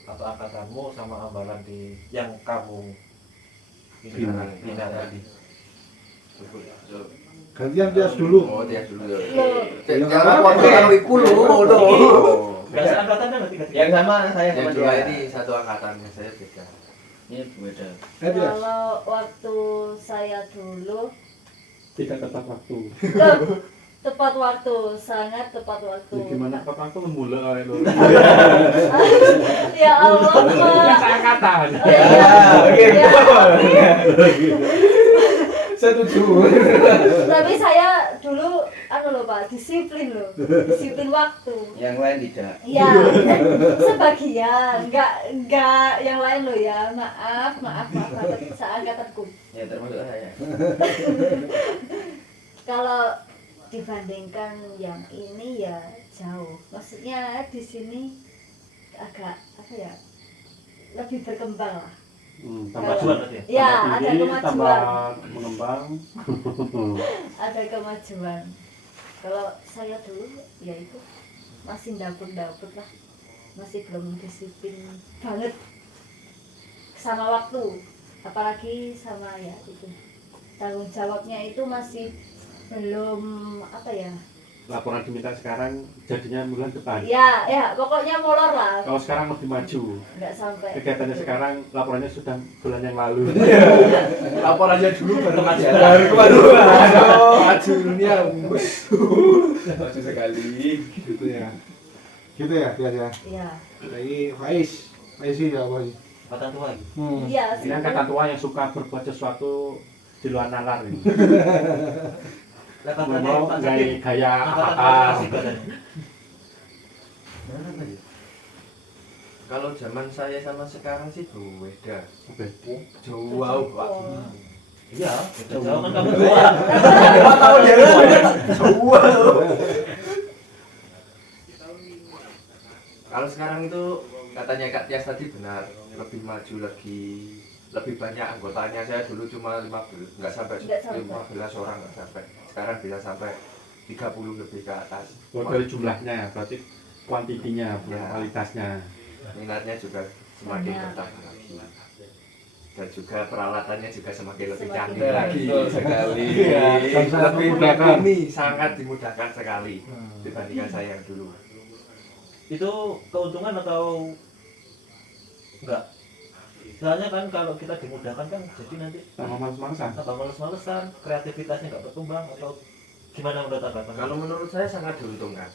atau angkatanmu sama ambalan di yang kamu bina tadi? Gantian Tias dulu. Oh, dia dulu ya. Loh. Jangan potong kalau iku lho. Gak seangkatan kan berarti? Yang sama saya Yang sama dua dia. ini satu angkatannya saya beda. Ini beda. Tias. Kalau waktu saya dulu Tidak tepat waktu. tepat waktu, sangat tepat waktu. Ya, gimana tepat waktu mulai lho. Ya Allah, Pak. Saya kata. Oke. Ya, Setuju. tapi saya dulu loh Pak, disiplin waktu. Yang lain tidak. Ya, sebagian, enggak yang lain loh ya. Maaf banget seangkatanku. Ya termasuk saya. Kalau dibandingkan yang ini ya jauh. Maksudnya di sini agak apa ya? Lebih berkembang lah. Kemajuan tadi ya? Ya, Tambah ada tinggi, kemajuan. tambah mengembang. Ada kemajuan. Kalau saya dulu ya itu masih dapur-dapur lah. Masih belum disiplin banget sama waktu. Apalagi sama ya itu. Tanggung jawabnya itu masih belum apa ya? Laporan diminta sekarang jadinya bulan depan. Ya, pokoknya molor lah. Kalau sekarang lebih maju. Enggak sampai. Kegiatannya sekarang laporannya sudah bulan yang lalu. Lapor aja dulu baru majalah. Baru kemajuan. Maju dunia. Maju sekali. Gitu ya. Gitu ya Tias ya. Iya. Lagi Faiz ya apa sih? Angkatan tua lagi. Iya, Ini angkatan tua yang suka berbuat sesuatu di luar nalar ini. Mau gaya apa? Kalau zaman saya sama sekarang sih beda. Jauh Pak. Iya, jauh kan kamu tua. 5 tahun ya. Jauh. Kalau sekarang itu katanya Kak Tias tadi benar, lebih maju lebih banyak anggotanya. Saya dulu cuma 15, nggak sampai Nggak sampai. 15 orang, nggak sampai. Sekarang bisa sampai 30 lebih ke atas. Dari jumlahnya, berarti kuantitinya, bukan Ya. kualitasnya. Minatnya juga semakin Banyak. bertambah lagi. Dan juga peralatannya juga semakin lebih Semakin canggih baik. lagi. Betul sekali. Dan sangat Lebih memudahkan. mumpuni, sangat dimudahkan sekali dibandingkan saya yang dulu. Itu keuntungan atau enggak? Soalnya kan kalau kita dimudahkan kan jadi nanti Sama males-malesan. tambah males-malesan, kreativitasnya nggak berkembang atau gimana menurut anggapan? Kalau menurut saya sangat diuntungkan.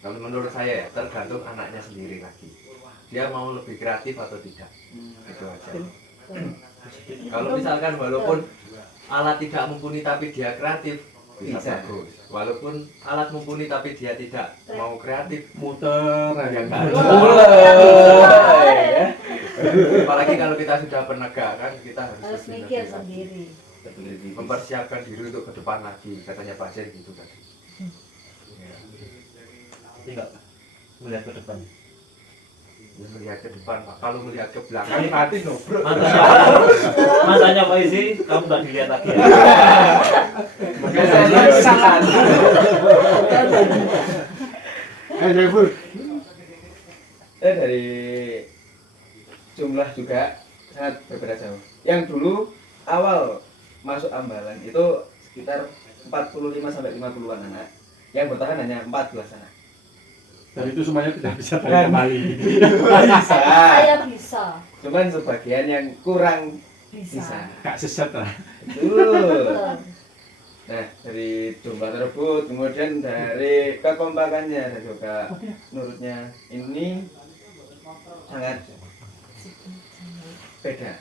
Kalau menurut saya ya, tergantung anaknya sendiri lagi. Dia mau lebih kreatif atau tidak. Itu aja. Kalau misalkan walaupun alat tidak mumpuni tapi dia kreatif, bisa Bisa. bagus. Walaupun alat mumpuni tapi dia tidak mau kreatif, Muter ya aja. nggak harus. Mulai. Apalagi kalau kita sudah penegak kan, kita harus Harus lebih mikir hati-hati. sendiri. Mempersiapkan diri untuk ke depan lagi, katanya Pak Jen gitu tadi. Ya. Tapi nggak melihat ke depan. Ya, melihat ke depan, Pak. Kalau melihat ke belakang mati no, bro. Mantannya Pak Isi, kamu nggak dilihat lagi ya? Biasanya kesalahan. Saiful. Dari jumlah juga sangat berbeda jauh. Yang dulu awal masuk ambalan itu sekitar 45 sampai 50-an anak. Yang bertahan hanya 14 anak. Dan itu semuanya tidak bisa balik kembali. Bisa. Saya bisa. Cuman sebagian yang kurang Bisa. bisa. Gak sesat lah. Betul. Nah, dari jumlah tersebut, kemudian dari kekompakannya dan juga menurutnya ini sangat beda.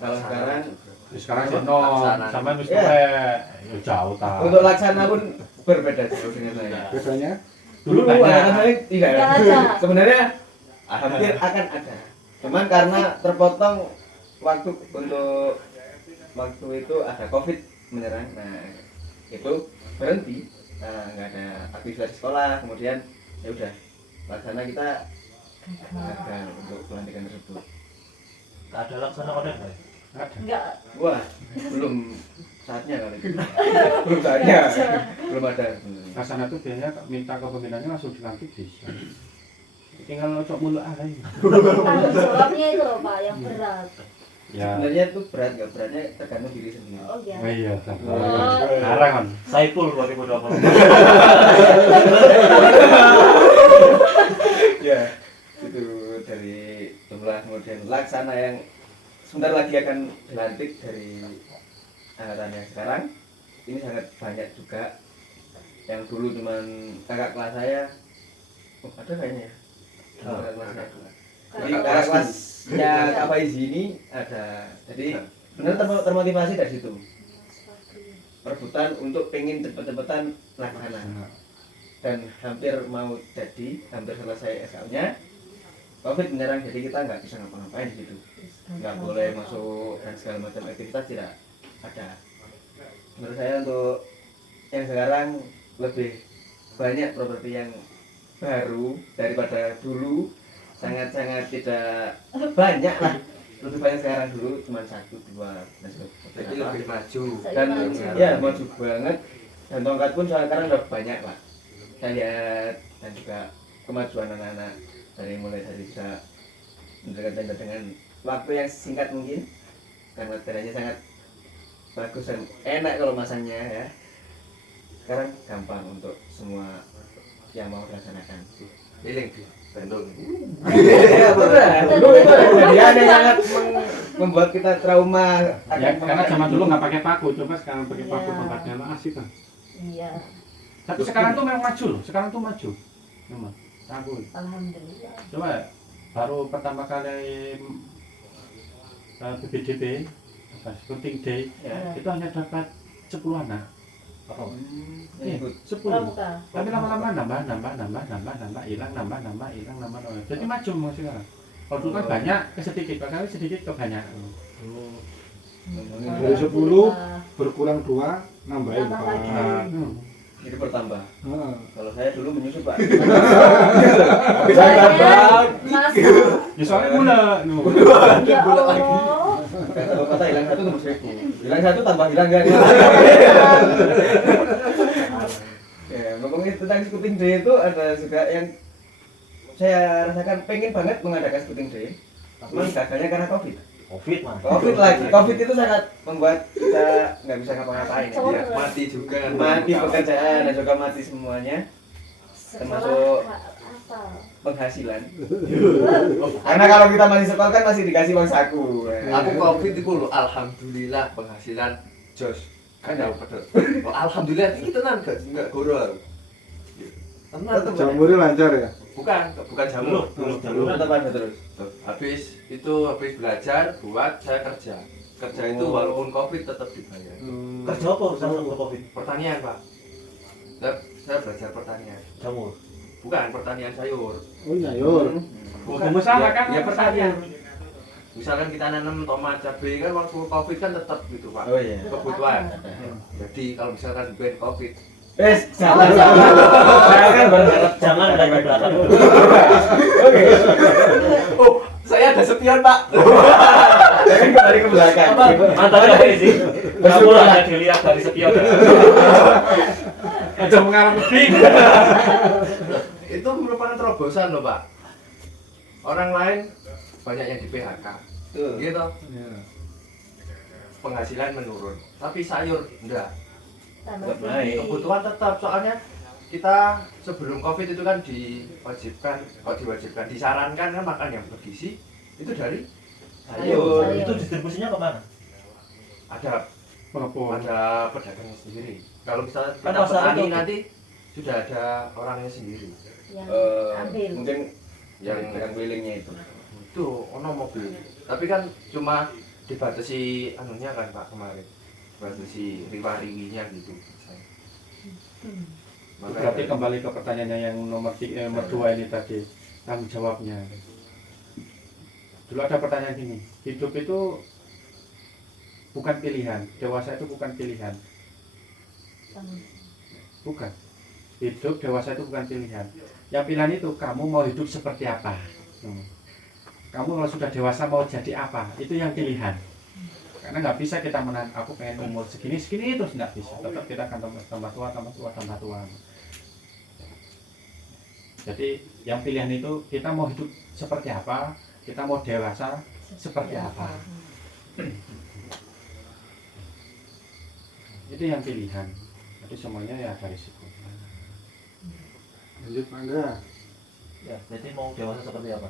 Kalau sekarang Sekarang Seno Laksana. sampai wis Iya. tuwek. Ya jauh ta. Untuk Laksana pun berbeda jauh dengan saya. Bedanya Dulu Dulu banyak. angkatan saya tidak Nggak ada. ada. Sebenarnya hampir akan ada. Cuman karena terpotong waktu untuk waktu itu ada COVID menyerang. Nah, itu berhenti. Nah, nggak ada aktivitas sekolah. Kemudian ya udah Laksana kita gagal untuk pelantikan tersebut. Tak ada laksana konten nggak? Enggak. Wah, belum saatnya kali. Belum saatnya. Belum ada. Kasana tuh biasanya minta kepemimpinannya langsung dilantik bisa. Tinggal cocok mulu aja. Tanggung jawabnya itu loh Pak yang berat. Ya. Sebenarnya itu berat nggak beratnya tergantung diri sendiri. Oh iya. Oh iya, Oh. sekarang kan. Saipul 2020. Ya, itu dari jumlah kemudian Laksana yang sebentar lagi akan dilantik dari angkatan yang sekarang. Ini sangat banyak juga yang dulu cuman kakak kelas saya. Oh, ada kayaknya ya. Kakak kelas saya. Jadi kakak kelasnya Kak Faizi ini ada. Jadi benar termotivasi dari situ. Perebutan untuk pengen cepet-cepetan Laksana. Dan hampir mau jadi, hampir selesai SL-nya. COVID menyerang, jadi kita nggak bisa ngapa-ngapain di situ. Nggak boleh masuk dan segala macam aktivitas tidak ada. Menurut saya untuk yang sekarang lebih banyak properti yang baru daripada dulu. Sangat-sangat tidak banyak lah. Lebih banyak sekarang, dulu cuma 1, 2 dan sebagainya. Jadi lebih maju. Dan Maju. ya maju banget. Dan tongkat pun sekarang udah banyak lah. Saya lihat dan juga kemajuan anak-anak mulai dari bisa mendapatkan tenda dengan waktu yang singkat mungkin karena tendanya sangat bagus dan enak kalau masangnya ya. Sekarang gampang untuk semua yang mau dilaksanakan. Iling di Bandung. Iya benar. Dulu itu kejadian yang sangat membuat kita trauma. Ya, karena zaman dulu nggak pakai paku, coba sekarang pakai paku Iya. tempatnya asik kan. Iya. Tapi sekarang tuh memang maju loh, sekarang tuh maju. Memang. Aku Alhamdulillah. coba baru pertama kali BBDB apa Sporting Day Ya. itu hanya dapat 10 anak. Iya, Ikut. 10. Pramuka. Tapi lama-lama nambah, hilang, nambah. Jadi maju memang sekarang. Kalau dulu kan banyak ke sedikit, kali sedikit ke banyak. dari 10 berkurang 2 nambahin Tambah 4. lagi. Itu bertambah. Heeh. Kalau saya dulu menyusup pak. Bisa tambah. Masa. Ya soalnya mula. Ya Allah. Kalau kata hilang 1 tembus 1000. Hilang 1 tambah hilang kan. Ya, ngomongin tentang Scouting Day itu ada juga yang saya rasakan pengen banget mengadakan Scouting Day. Cuman gagalnya karena COVID. Covid mah. COVID lagi. COVID itu sangat membuat kita nggak bisa ngapa-ngapain. Ya. Iya, mati juga kan. Mati pekerjaan dan juga mati semuanya. Termasuk apa? Penghasilan. Karena kalau kita masih sekolah kan masih dikasih uang saku. Aku Covid itu loh, alhamdulillah penghasilan jos. Kan jauh pedot. Oh, alhamdulillah ini tenan enggak goro aku. Tenan tenan. Jamurnya lancar ya. Bukan jamur. Dulu tetap ada terus. Tuh, habis belajar buat saya kerja. Kerja itu Oh. walaupun Covid tetap dibayar. kerja apa sama Covid? Pertanian, Pak. Saya belajar pertanian. Jamur. Bukan pertanian sayur. Oh nyayur. Pengusaha kan Ya pertanian. sayur. Misalkan kita nanam tomat, cabai kan waktu Covid kan tetap gitu, Pak. Oh iya. Kebutuhan. Jadi kalau misalkan di Covid, Jangan saya kan berharap Jangan ada ke belakang. Oke. oh, saya ada spion, Pak. Saya kembali ke belakang. Mantan apa sih? Kamu ada dilihat dari sepion. Aja mengalami lebih. Itu merupakan terobosan loh, Pak. Orang lain banyak yang di PHK. Tuh. Gitu. Ya. Penghasilan menurun. Tapi sayur enggak. Tambah Tetap naik. tinggi. Kebutuhan tetap, soalnya kita sebelum Covid itu kan diwajibkan, disarankan kan makan yang bergizi itu dari sayur. Sayur. Itu distribusinya kemana? Ada Pengepul. pedagangnya sendiri. Kalau kita Kan pasar petani itu. nanti sudah ada orangnya sendiri. Yang Eh, ambil. mungkin yang dengan kelilingnya itu. Itu ono mobil. Tapi kan cuma dibatasi anunya kan Pak kemarin, dibatasi riwa-riwinya gitu. Berarti kembali ke pertanyaannya yang nomor 2 ini tadi, tanggung jawabnya. Dulu ada pertanyaan gini, hidup itu bukan pilihan, dewasa itu bukan pilihan. Bukan. Hidup dewasa itu bukan pilihan. Yang pilihan itu kamu mau hidup seperti apa. Kamu kalau sudah dewasa mau jadi apa, itu yang pilihan. Karena nggak bisa kita menang, aku pengen umur segini terus nggak bisa. Tetap kita akan tambah tua. Jadi yang pilihan itu kita mau hidup seperti apa, kita mau dewasa seperti apa. Itu yang pilihan. Jadi semuanya ya ada risiko. Lanjut Mangga. Ya, jadi mau dewasa seperti apa?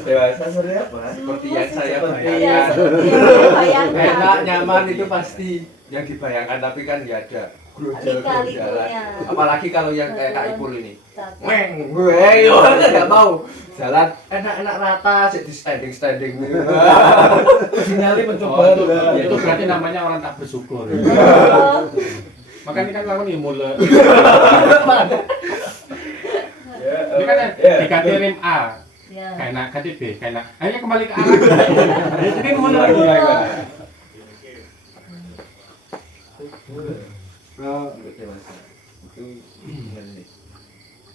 Dewasa seperti apa? Seperti yang saya Iya, bayangkan. seperti yang saya bayangkan. Enak, nyaman itu pasti yang dibayangkan, tapi kan ya ada Lika-likunya. apalagi kalau yang kayak Kak Ipul ini Cakep. weng, kan nggak mau jalan enak-enak rata sih di standing Sinyali mencoba tuh. Itu berarti namanya orang tak bersyukur. Makanya kan lawan ya mulai. Ini kan diganti rim A, Ya. kayak ganti B, kayak akhirnya kembali ke arah. Jadi mulai. Untuk dewasa itu gimana nih?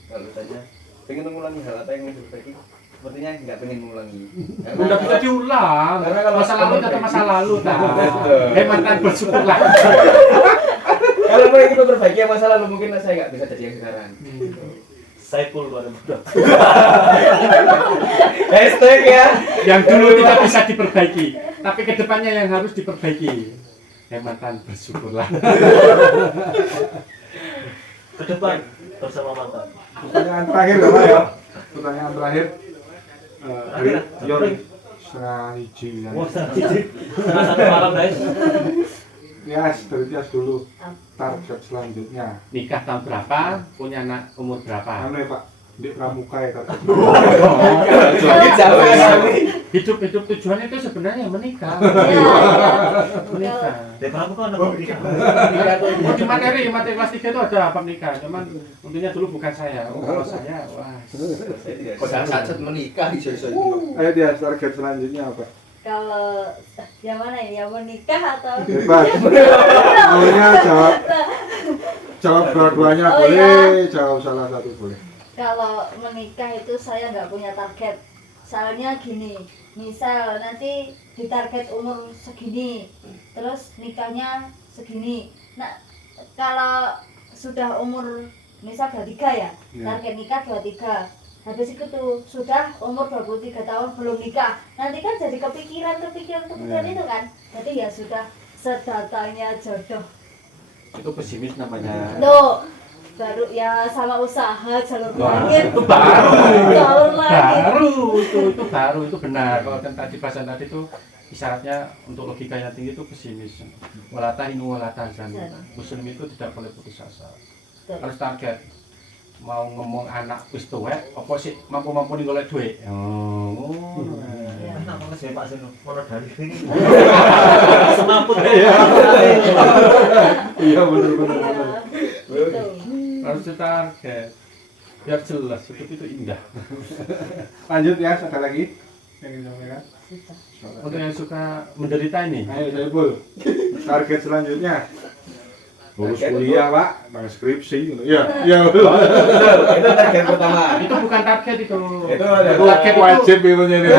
Kalau tanya pengen mengulangi hal apa yang ingin diperbaiki, sepertinya nggak pengen mengulangi. Udah bisa diulang. Karena kalau Masa lalu tetap masa lalu tak. Betul. Mantan bersyukurlah. Kalau mau ingin memperbaiki yang masa lalu mungkin saya nggak bisa jadi yang sekarang. Saipul baru muda. Hashtag ya. Yang dulu tidak bisa diperbaiki, tapi kedepannya yang harus diperbaiki. Mantan bersyukurlah. Ke depan bersama mantan. Pertanyaan terakhir Bapak ya. Pertanyaan terakhir. Dari Yor setengah hiji. Wah, setengah satu malam guys. Tias, dari Tias dulu. Target selanjutnya. Nikah tahun berapa? Punya anak umur berapa? Anu ya Pak, di pramuka ya Kak. Hidup tujuannya itu sebenarnya menikah. Ya. Menikah. Dari kamu kan ada nikah. Oh, di materi kelas 3 itu ada pernikahan, cuman untungnya dulu bukan saya. Oh, kalau saya, wah. kok saat menikah iso-iso itu. Ayo Tias, target selanjutnya apa? Kalau yang mana ini? Yang menikah atau Bebas. Maunya jawab dua-duanya Oh, boleh, jawab salah satu boleh. kalau menikah itu saya nggak punya target. Soalnya gini, misal nanti ditarget umur segini, terus nikahnya segini. Nah, kalau sudah umur misal 23 ya, Ya. target nikah 23. Habis itu tuh sudah umur 23 tahun belum nikah. Nanti kan jadi kepikiran Ya. itu kan. Jadi ya sudah sedatangnya jodoh. Itu pesimis namanya. Loh, baru ya sama usaha jalur Wah, langit. itu baru. Jalur langit. Itu baru, itu benar. Kalau yang tadi bahasan tadi itu isyaratnya untuk logika yang tinggi itu pesimis. Walatahinu walatahzan. Muslim itu tidak boleh putus asa. Harus target. Mau ngomong anak wis tuwek, apa sih mampu-mampu ning golek dhuwit. Oh. Enak banget sih Pak Seno. Ono dari sini. Semaput. Iya benar. Gitu. Harus target. Biar jelas, hidup itu indah. Lanjut ya, ada lagi yang disampaikan. Untuk yang suka menderita ini, Ayo Saiful, target selanjutnya. Lulus Target kuliah Pak, bang skripsi gitu. Iya, iya. Itu target pertama. itu bukan target itu. Itu ada Target Wajib ilmunya ini.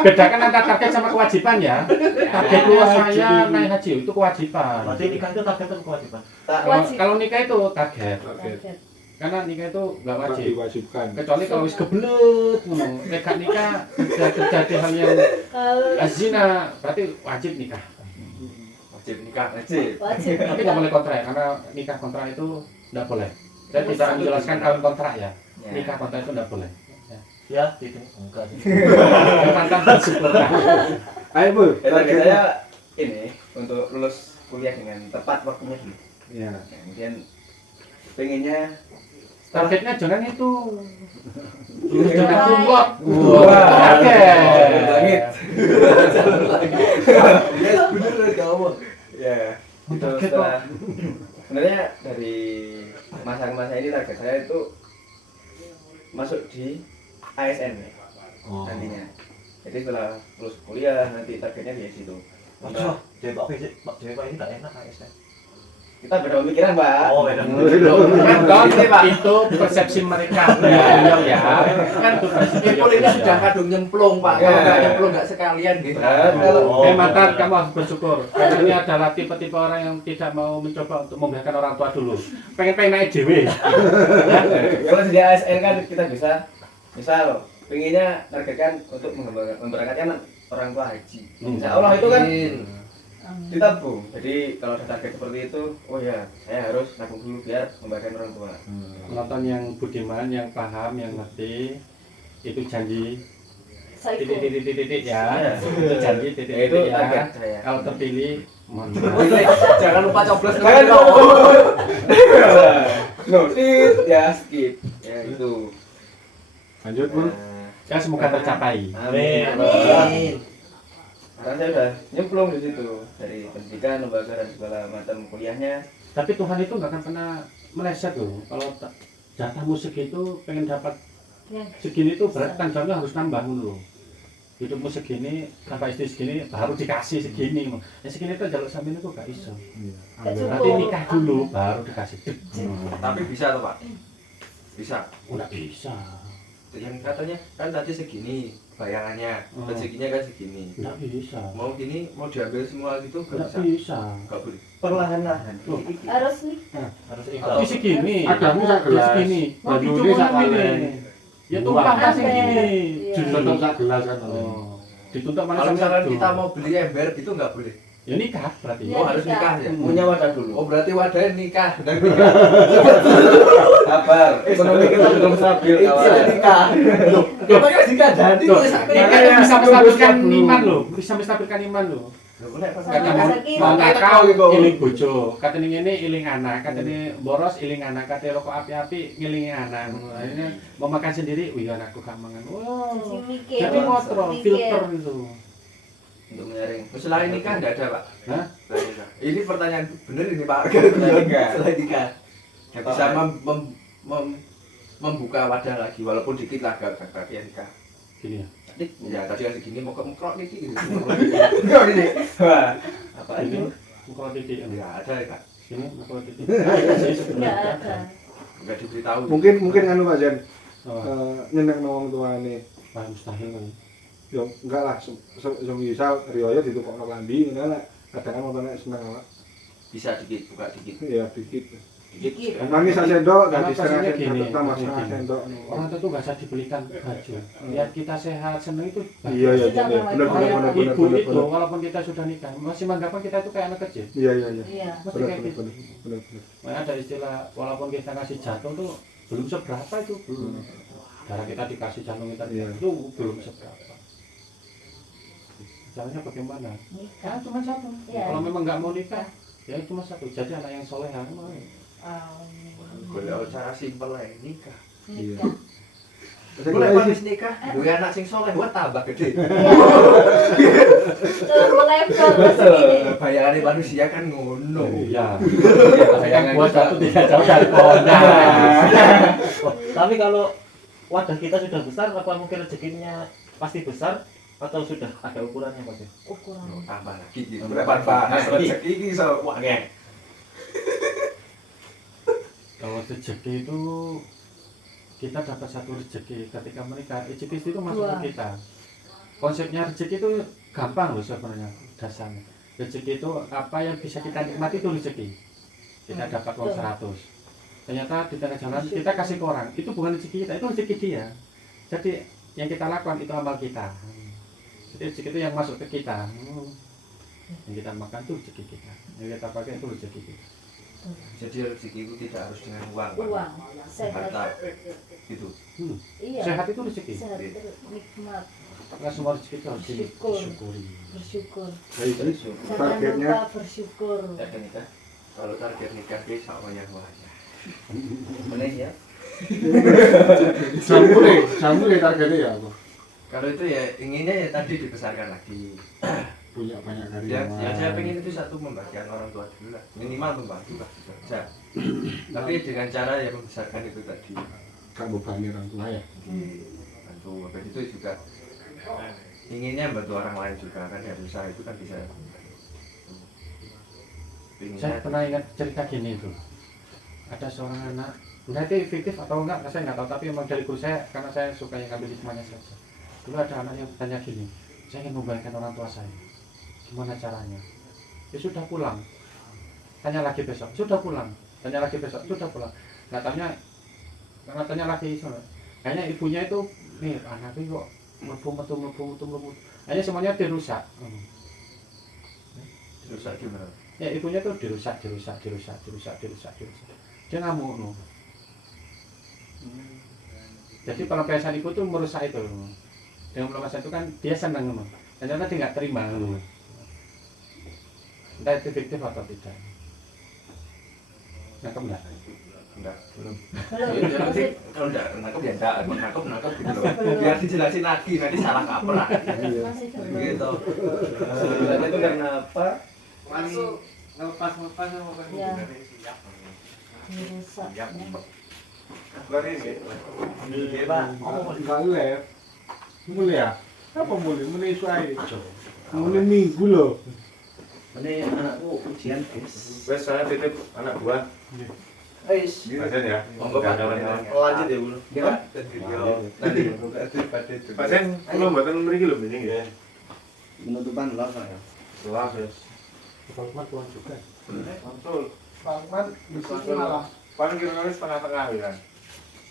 Bedakan antara target sama kewajiban ya. Target luas saya naik haji itu kewajiban. Berarti nikah itu target atau kewajiban? Wajib. Kalau nikah itu target. Target. Karena nikah itu nggak Tak wajib. diwajibkan. Kecuali kalau wis kebelet ngono. Nek gak nikah terjadi hal yang Kalau zina, berarti wajib nikah. Wajib nikah wajib. wajib. Tapi nggak boleh kontrak karena nikah kontrak itu nggak boleh. Saya tidak menjelaskan kawin kontrak ya. Nikah kontrak itu nggak boleh. Ya, itu enggak sih. Mantan bersyukur. Ayo Bu, Target saya ini untuk lulus kuliah dengan tepat waktunya dulu. Iya. Kemudian pengennya Targetnya jangan itu. Jangan Jangan naik. kumpul. Wah, Oke. langit. Yes, bener gak ngomong. Ya, itu Target setelah sebenarnya dari masa-masa ini target saya itu masuk di ASN nantinya. Jadi setelah lulus kuliah nanti targetnya di situ. Waduh, Pak ini tak enak ASN. Kita beda pemikiran, Pak. Oh, beda. Itu persepsi mereka. Ya. Kan people ini sudah kadung nyemplung Pak, kalau nggak nyemplung nggak sekalian gitu. Kalau Matan, kamu harus bersyukur. Karena ini adalah tipe-tipe orang yang tidak mau mencoba untuk membiarkan orang tua dulu. Pengen naik dewe. kalau di ASN kan kita bisa misal pengennya targetkan untuk memberangkatkan orang tua haji. Insya Allah itu kan ditabung. Jadi kalau ada target seperti itu, oh ya saya harus nabung dulu biar membayarkan orang tua. Penonton yang budiman, yang paham, yang ngerti, itu janji Saiko. titik ya. Iya. Itu janji Ya, itu titik target ya. saya. Kalau terpilih, mohon Jangan lupa coblos Jangan dong. no, ya skip. Ya itu. Lanjut, Bun. ya semoga tercapai. Amin. Amin. Karena saya udah nyemplung di situ dari pendidikan, lembaga dan segala macam kuliahnya. Tapi Tuhan itu nggak akan pernah meleset loh. Kalau jatah musik itu pengen dapat Yang segini tuh berarti tanggung jawabnya harus nambah dulu. Hidupmu segini, tanpa istri segini, baru dikasih segini. Ya segini tuh jalur sambil itu gak iso. Nanti nikah dulu, baru dikasih. Tapi bisa tuh Pak. Bisa. Udah bisa. Yang katanya kan tadi segini bayangannya, rezekinya kan segini. Nggak bisa. Mau gini, mau diambil semua gitu nggak Nggak bisa. bisa. Nggak boleh. Perlahan-lahan. harus nih. Harus Tapi ikhlas. segini. Adamu sak gelas. Segini. Banyune Banyune sak sak ini. walen. Ya tumpah kan segini. Iya. Tutup sak gelas kan. Oh. Ditutup mana Kalau sama misalkan itu? kita mau beli ember gitu nggak boleh. Ya nikah berarti. Iya. Oh harus nikah ya. Punya wadah dulu. Oh berarti wadahnya nikah. Dan nikah. Sabar. Ekonomi kita belum stabil. Itu kawan. nikah. Loh, kita kan nikah jadi Tuh, tuh. nikah itu bisa menstabilkan iman loh. Bisa menstabilkan iman loh. Boleh pas Kata Sama mau rezeki. nakal iling bojo, kata ini iling anak, kata ini boros iling anak, kata rokok api-api ngilingi anak. Akhirnya mau makan sendiri, wih anakku gak mangan. Wow. Jadi mikir. Jadi motor, Mikir. filter itu. untuk menyaring. Selain nikah nggak ada Pak. Hah? Selain nikah. Ini pertanyaan bener ini Pak. Selain nikah. Selain nikah. Yang bisa membuka wadah lagi walaupun dikit lah gak bagian nikah. Gini ya. Ya tadi kan segini mau kemukrok nih gitu. Enggak ini. Wah, apa Ini itu? mukul titik. Ya ada ya Kak. Sini mukul titik. Ada sih Nggak sebenarnya. ada. Nggak diberitahu. Mungkin anu Pak Jen, Oh, nyeneng wong tuane. wah, mustahil kan. Yo enggak lah, semisal riwayat ditukokno lambi ngono lah. Kadang mau nek seneng awak. Bisa dikit, buka dikit. Ya dikit. Dikit. Nangis sak sendok, Karena dadi setengah pastinya sendok, gini, tambah pastinya setengah gini. sendok. Orang tua tuh nggak usah dibelikan baju. Biar kita sehat, seneng itu. Iya iya Sudah iya. mulai Benar Orang benar yang benar ibu benar. itu, walaupun kita sudah nikah, masih menganggap kita itu kayak anak kecil. Iya iya iya. Iya. Mesti Benar kayak benar gitu. benar benar. Makanya ada istilah, walaupun kita kasih jantung tuh belum seberapa itu. Belum. Darah kita dikasih jantung kita Iya. itu belum seberapa. Caranya bagaimana? Ya cuma satu. Iya. Kalau memang nggak mau nikah, ya cuma satu. Jadi anak yang soleh mau. Boleh cara simpel lah nikah. Nikah. Boleh habis nikah, duwe anak sing soleh buat tambah gede. Tuh level segini. Bayangannya manusia kan ngono. Iya. Bayangan Buat kita. satu tidak jauh dari pohonnya. Oh, tapi kalau wadah kita sudah besar, apa mungkin rezekinya pasti besar atau sudah ada ukurannya Pak? Ukuran. Tambah lagi gitu. Berapa bahas rezeki ini so wangen. Kalau rezeki itu kita dapat satu rezeki ketika menikah, rezeki itu masuk Dua. ke kita. Konsepnya rezeki itu gampang loh sebenarnya dasarnya. Rezeki itu apa yang bisa kita nikmati itu rezeki. Kita dapat uang 100. Ternyata di tengah jalan kita kasih ke orang, itu bukan rezeki kita, itu rezeki dia. Jadi yang kita lakukan itu amal kita. Jadi rezeki itu yang masuk ke kita. Yang kita makan itu rezeki kita. Yang kita pakai itu rezeki kita. Jadi rezeki itu tidak harus dengan uang. Pak. Uang. Sehat. Harta itu. Iya. Sehat itu rezeki. Sehat itu nikmat. Karena semua rezeki itu harus Bersyukur. disyukuri. Bersyukur. Jadi Jangan targetnya lupa bersyukur. Target nikah. Kalau target nikah dia sama yang wajah. Boleh ya. Jamure targetnya ya apa? Kalau itu ya inginnya ya tadi dibesarkan lagi. Punya banyak Ya, karyawan. yang saya pengen itu satu membahagiakan orang tua dulu lah, minimal membantu lah bekerja. Tapi dengan cara ya membesarkan itu tadi. Gak bebani orang tua ya. Bantu, habis itu juga inginnya bantu orang lain juga kan ya usaha itu kan bisa. Saya pernah ingat cerita gini tuh. Ada seorang anak, entah itu fiktif atau enggak, saya nggak tahu, tapi memang dari guru saya, karena saya suka yang ngambil hikmahnya saja. Dulu ada anak yang bertanya gini, saya ingin membahagiakan orang tua saya, gimana caranya? Ya sudah pulang, tanya lagi besok, sudah pulang, tanya lagi besok, sudah pulang. Nggak tanya lagi, kayaknya ibunya itu, nih anaknya kok melebu. Akhirnya semuanya dirusak. Rusak gimana? Ya ibunya tuh dirusak. Dia ngamuk no. Jadi pelampiasan ibu tuh merusak itu. Dengan pelampiasan itu kan dia senang no. Ternyata dia nggak terima no. Entah itu fiktif atau tidak. Nangkep enggak? Enggak, belum. Belum. Nanti kalau enggak nangkep ya enggak, emang nangkep gitu loh. Biar dijelasin lagi, nanti salah kaprah. Masih belum. Gitu. Sebenarnya itu karena apa? Masuk ngelepas sama kan Ya. dari siap. Dirusak. Siap. Ya. Keluar ini. Iya, Pak. Enggak live. Mulai ya? Apa mulai? Mulai isu aja. Mulai minggu loh. Ini anakku ujian guys. Wes saya titip anak buah. Ais. Pasien ya. Monggo, Pak. Lanjut ya dulu. Gimana? Nanti. Pasien kula mboten mriki lho mending ya. Penutupan live ya. Kelas wes. Palmat pulang juga. Mantul. Palmat bisa malah. Paling kira-kira setengah-tengah ya kan.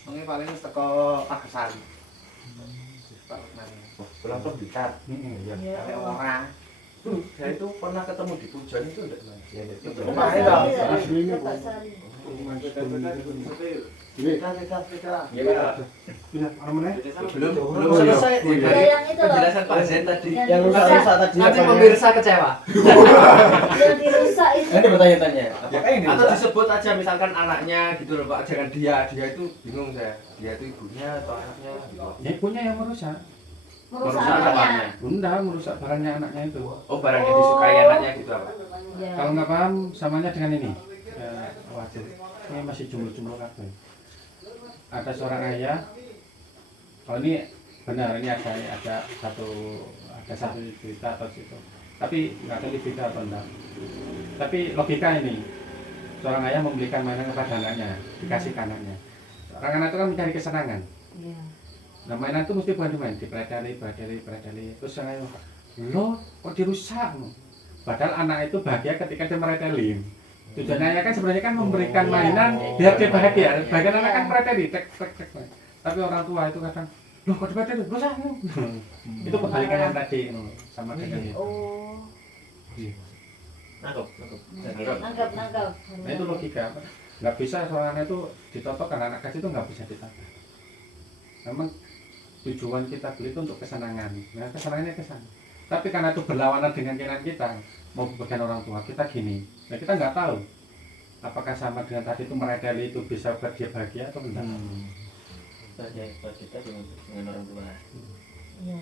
Mungkin paling teko Pagesan. Pulang tuh Blitar. Ya. Sampai orang. Saya itu pernah ketemu di Pujon itu enggak? Ya, itu. Lumayan lah. Asli ini, Pak Pak. Sari. Ini. Ya, Iya, mana mana? belum selesai. Oh, iya. Ya, yang itu loh. Penjelasan Pak Zen tadi. Yang rusak tadi. Nanti pemirsa kecewa. Yang dirusak itu. Ini bertanya-tanya. Atau disebut aja misalkan anaknya gitu loh Pak, jangan dia itu bingung saya. Dia itu ibunya atau anaknya gitu. Ya ibunya yang merusak. Merusak Merusak anaknya. apanya? Bunda merusak barangnya anaknya itu. Oh, barang yang disukai anaknya gitu apa? Ya. Kalau nggak paham, samanya dengan ini. Wajar. Ini masih jumlah-jumlah kabel. Ada seorang ayah. Oh ini benar, ini ada satu cerita atau situ. Tapi nggak tahu ini cerita atau enggak. Tapi logika ini, seorang ayah membelikan mainan kepada anaknya, dikasih ke anaknya. Seorang anak itu kan mencari kesenangan. Ya. Nah mainan itu mesti bukan main, dipredali. Terus yang ayah, loh kok dirusak? Padahal anak itu bahagia ketika dia meretelin. Tujuannya ayah kan sebenarnya kan memberikan mainan biar dia bahagia. Bagian anak kan mereteli, tek. Tapi orang tua itu kadang, loh kok dipredali? Rusak. Itu kebalikan yang tadi sama dengan itu. Oh. Nangkep. Nangkap. Nah itu logika. Nggak bisa seorang anak itu ditotokkan, anak kecil itu nggak bisa ditata. Memang tujuan kita beli itu untuk kesenangan. Nah kesenangannya ke sana. Tapi karena itu berlawanan dengan keinginan kita, mau bagian orang tua kita gini. Nah kita nggak tahu apakah sama dengan tadi itu mereteli itu bisa buat dia bahagia atau enggak. Buat kita dengan orang tua. Ya.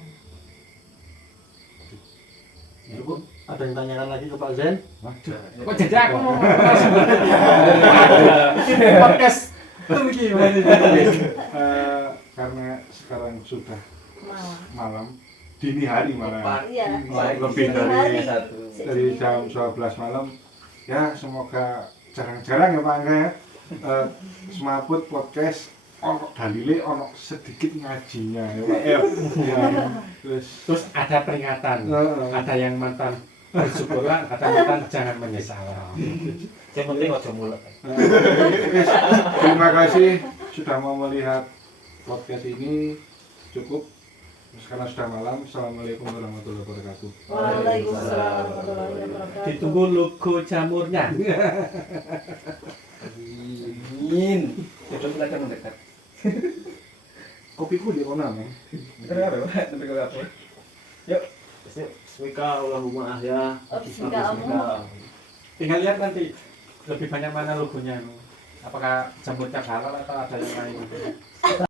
Ya, Bu, ada yang tanyakan lagi ke Pak Zen? Waduh, kok jadi aku mau ini podcast itu gimana? Karena sekarang sudah Malam. malam, dini hari malah. Iya. Lebih Hari. dari jam 12 malam. Ya semoga jarang-jarang ya Pak Angga ya. Semaput podcast ono dalile ono sedikit ngajinya ya Pak. Ya. Terus ada peringatan, ada yang mantan bersyukurlah, ada mantan jangan menyesal. Yang penting aja mulai. Terima kasih sudah mau melihat podcast ini. Cukup sekarang sudah malam. Assalamualaikum warahmatullahi wabarakatuh. Waalaikumsalam warahmatullahi wabarakatuh. Ditunggu logo jamurnya. Amin. Itu silakan mendekat. Kopiku di kona nih. Kenapa, Pak? Sampai ke apa? Yuk. Bismika Allahumma ahya. Bismika Allah. Tinggal lihat nanti lebih banyak mana logonya. Apakah jamurnya halal atau ada yang lain?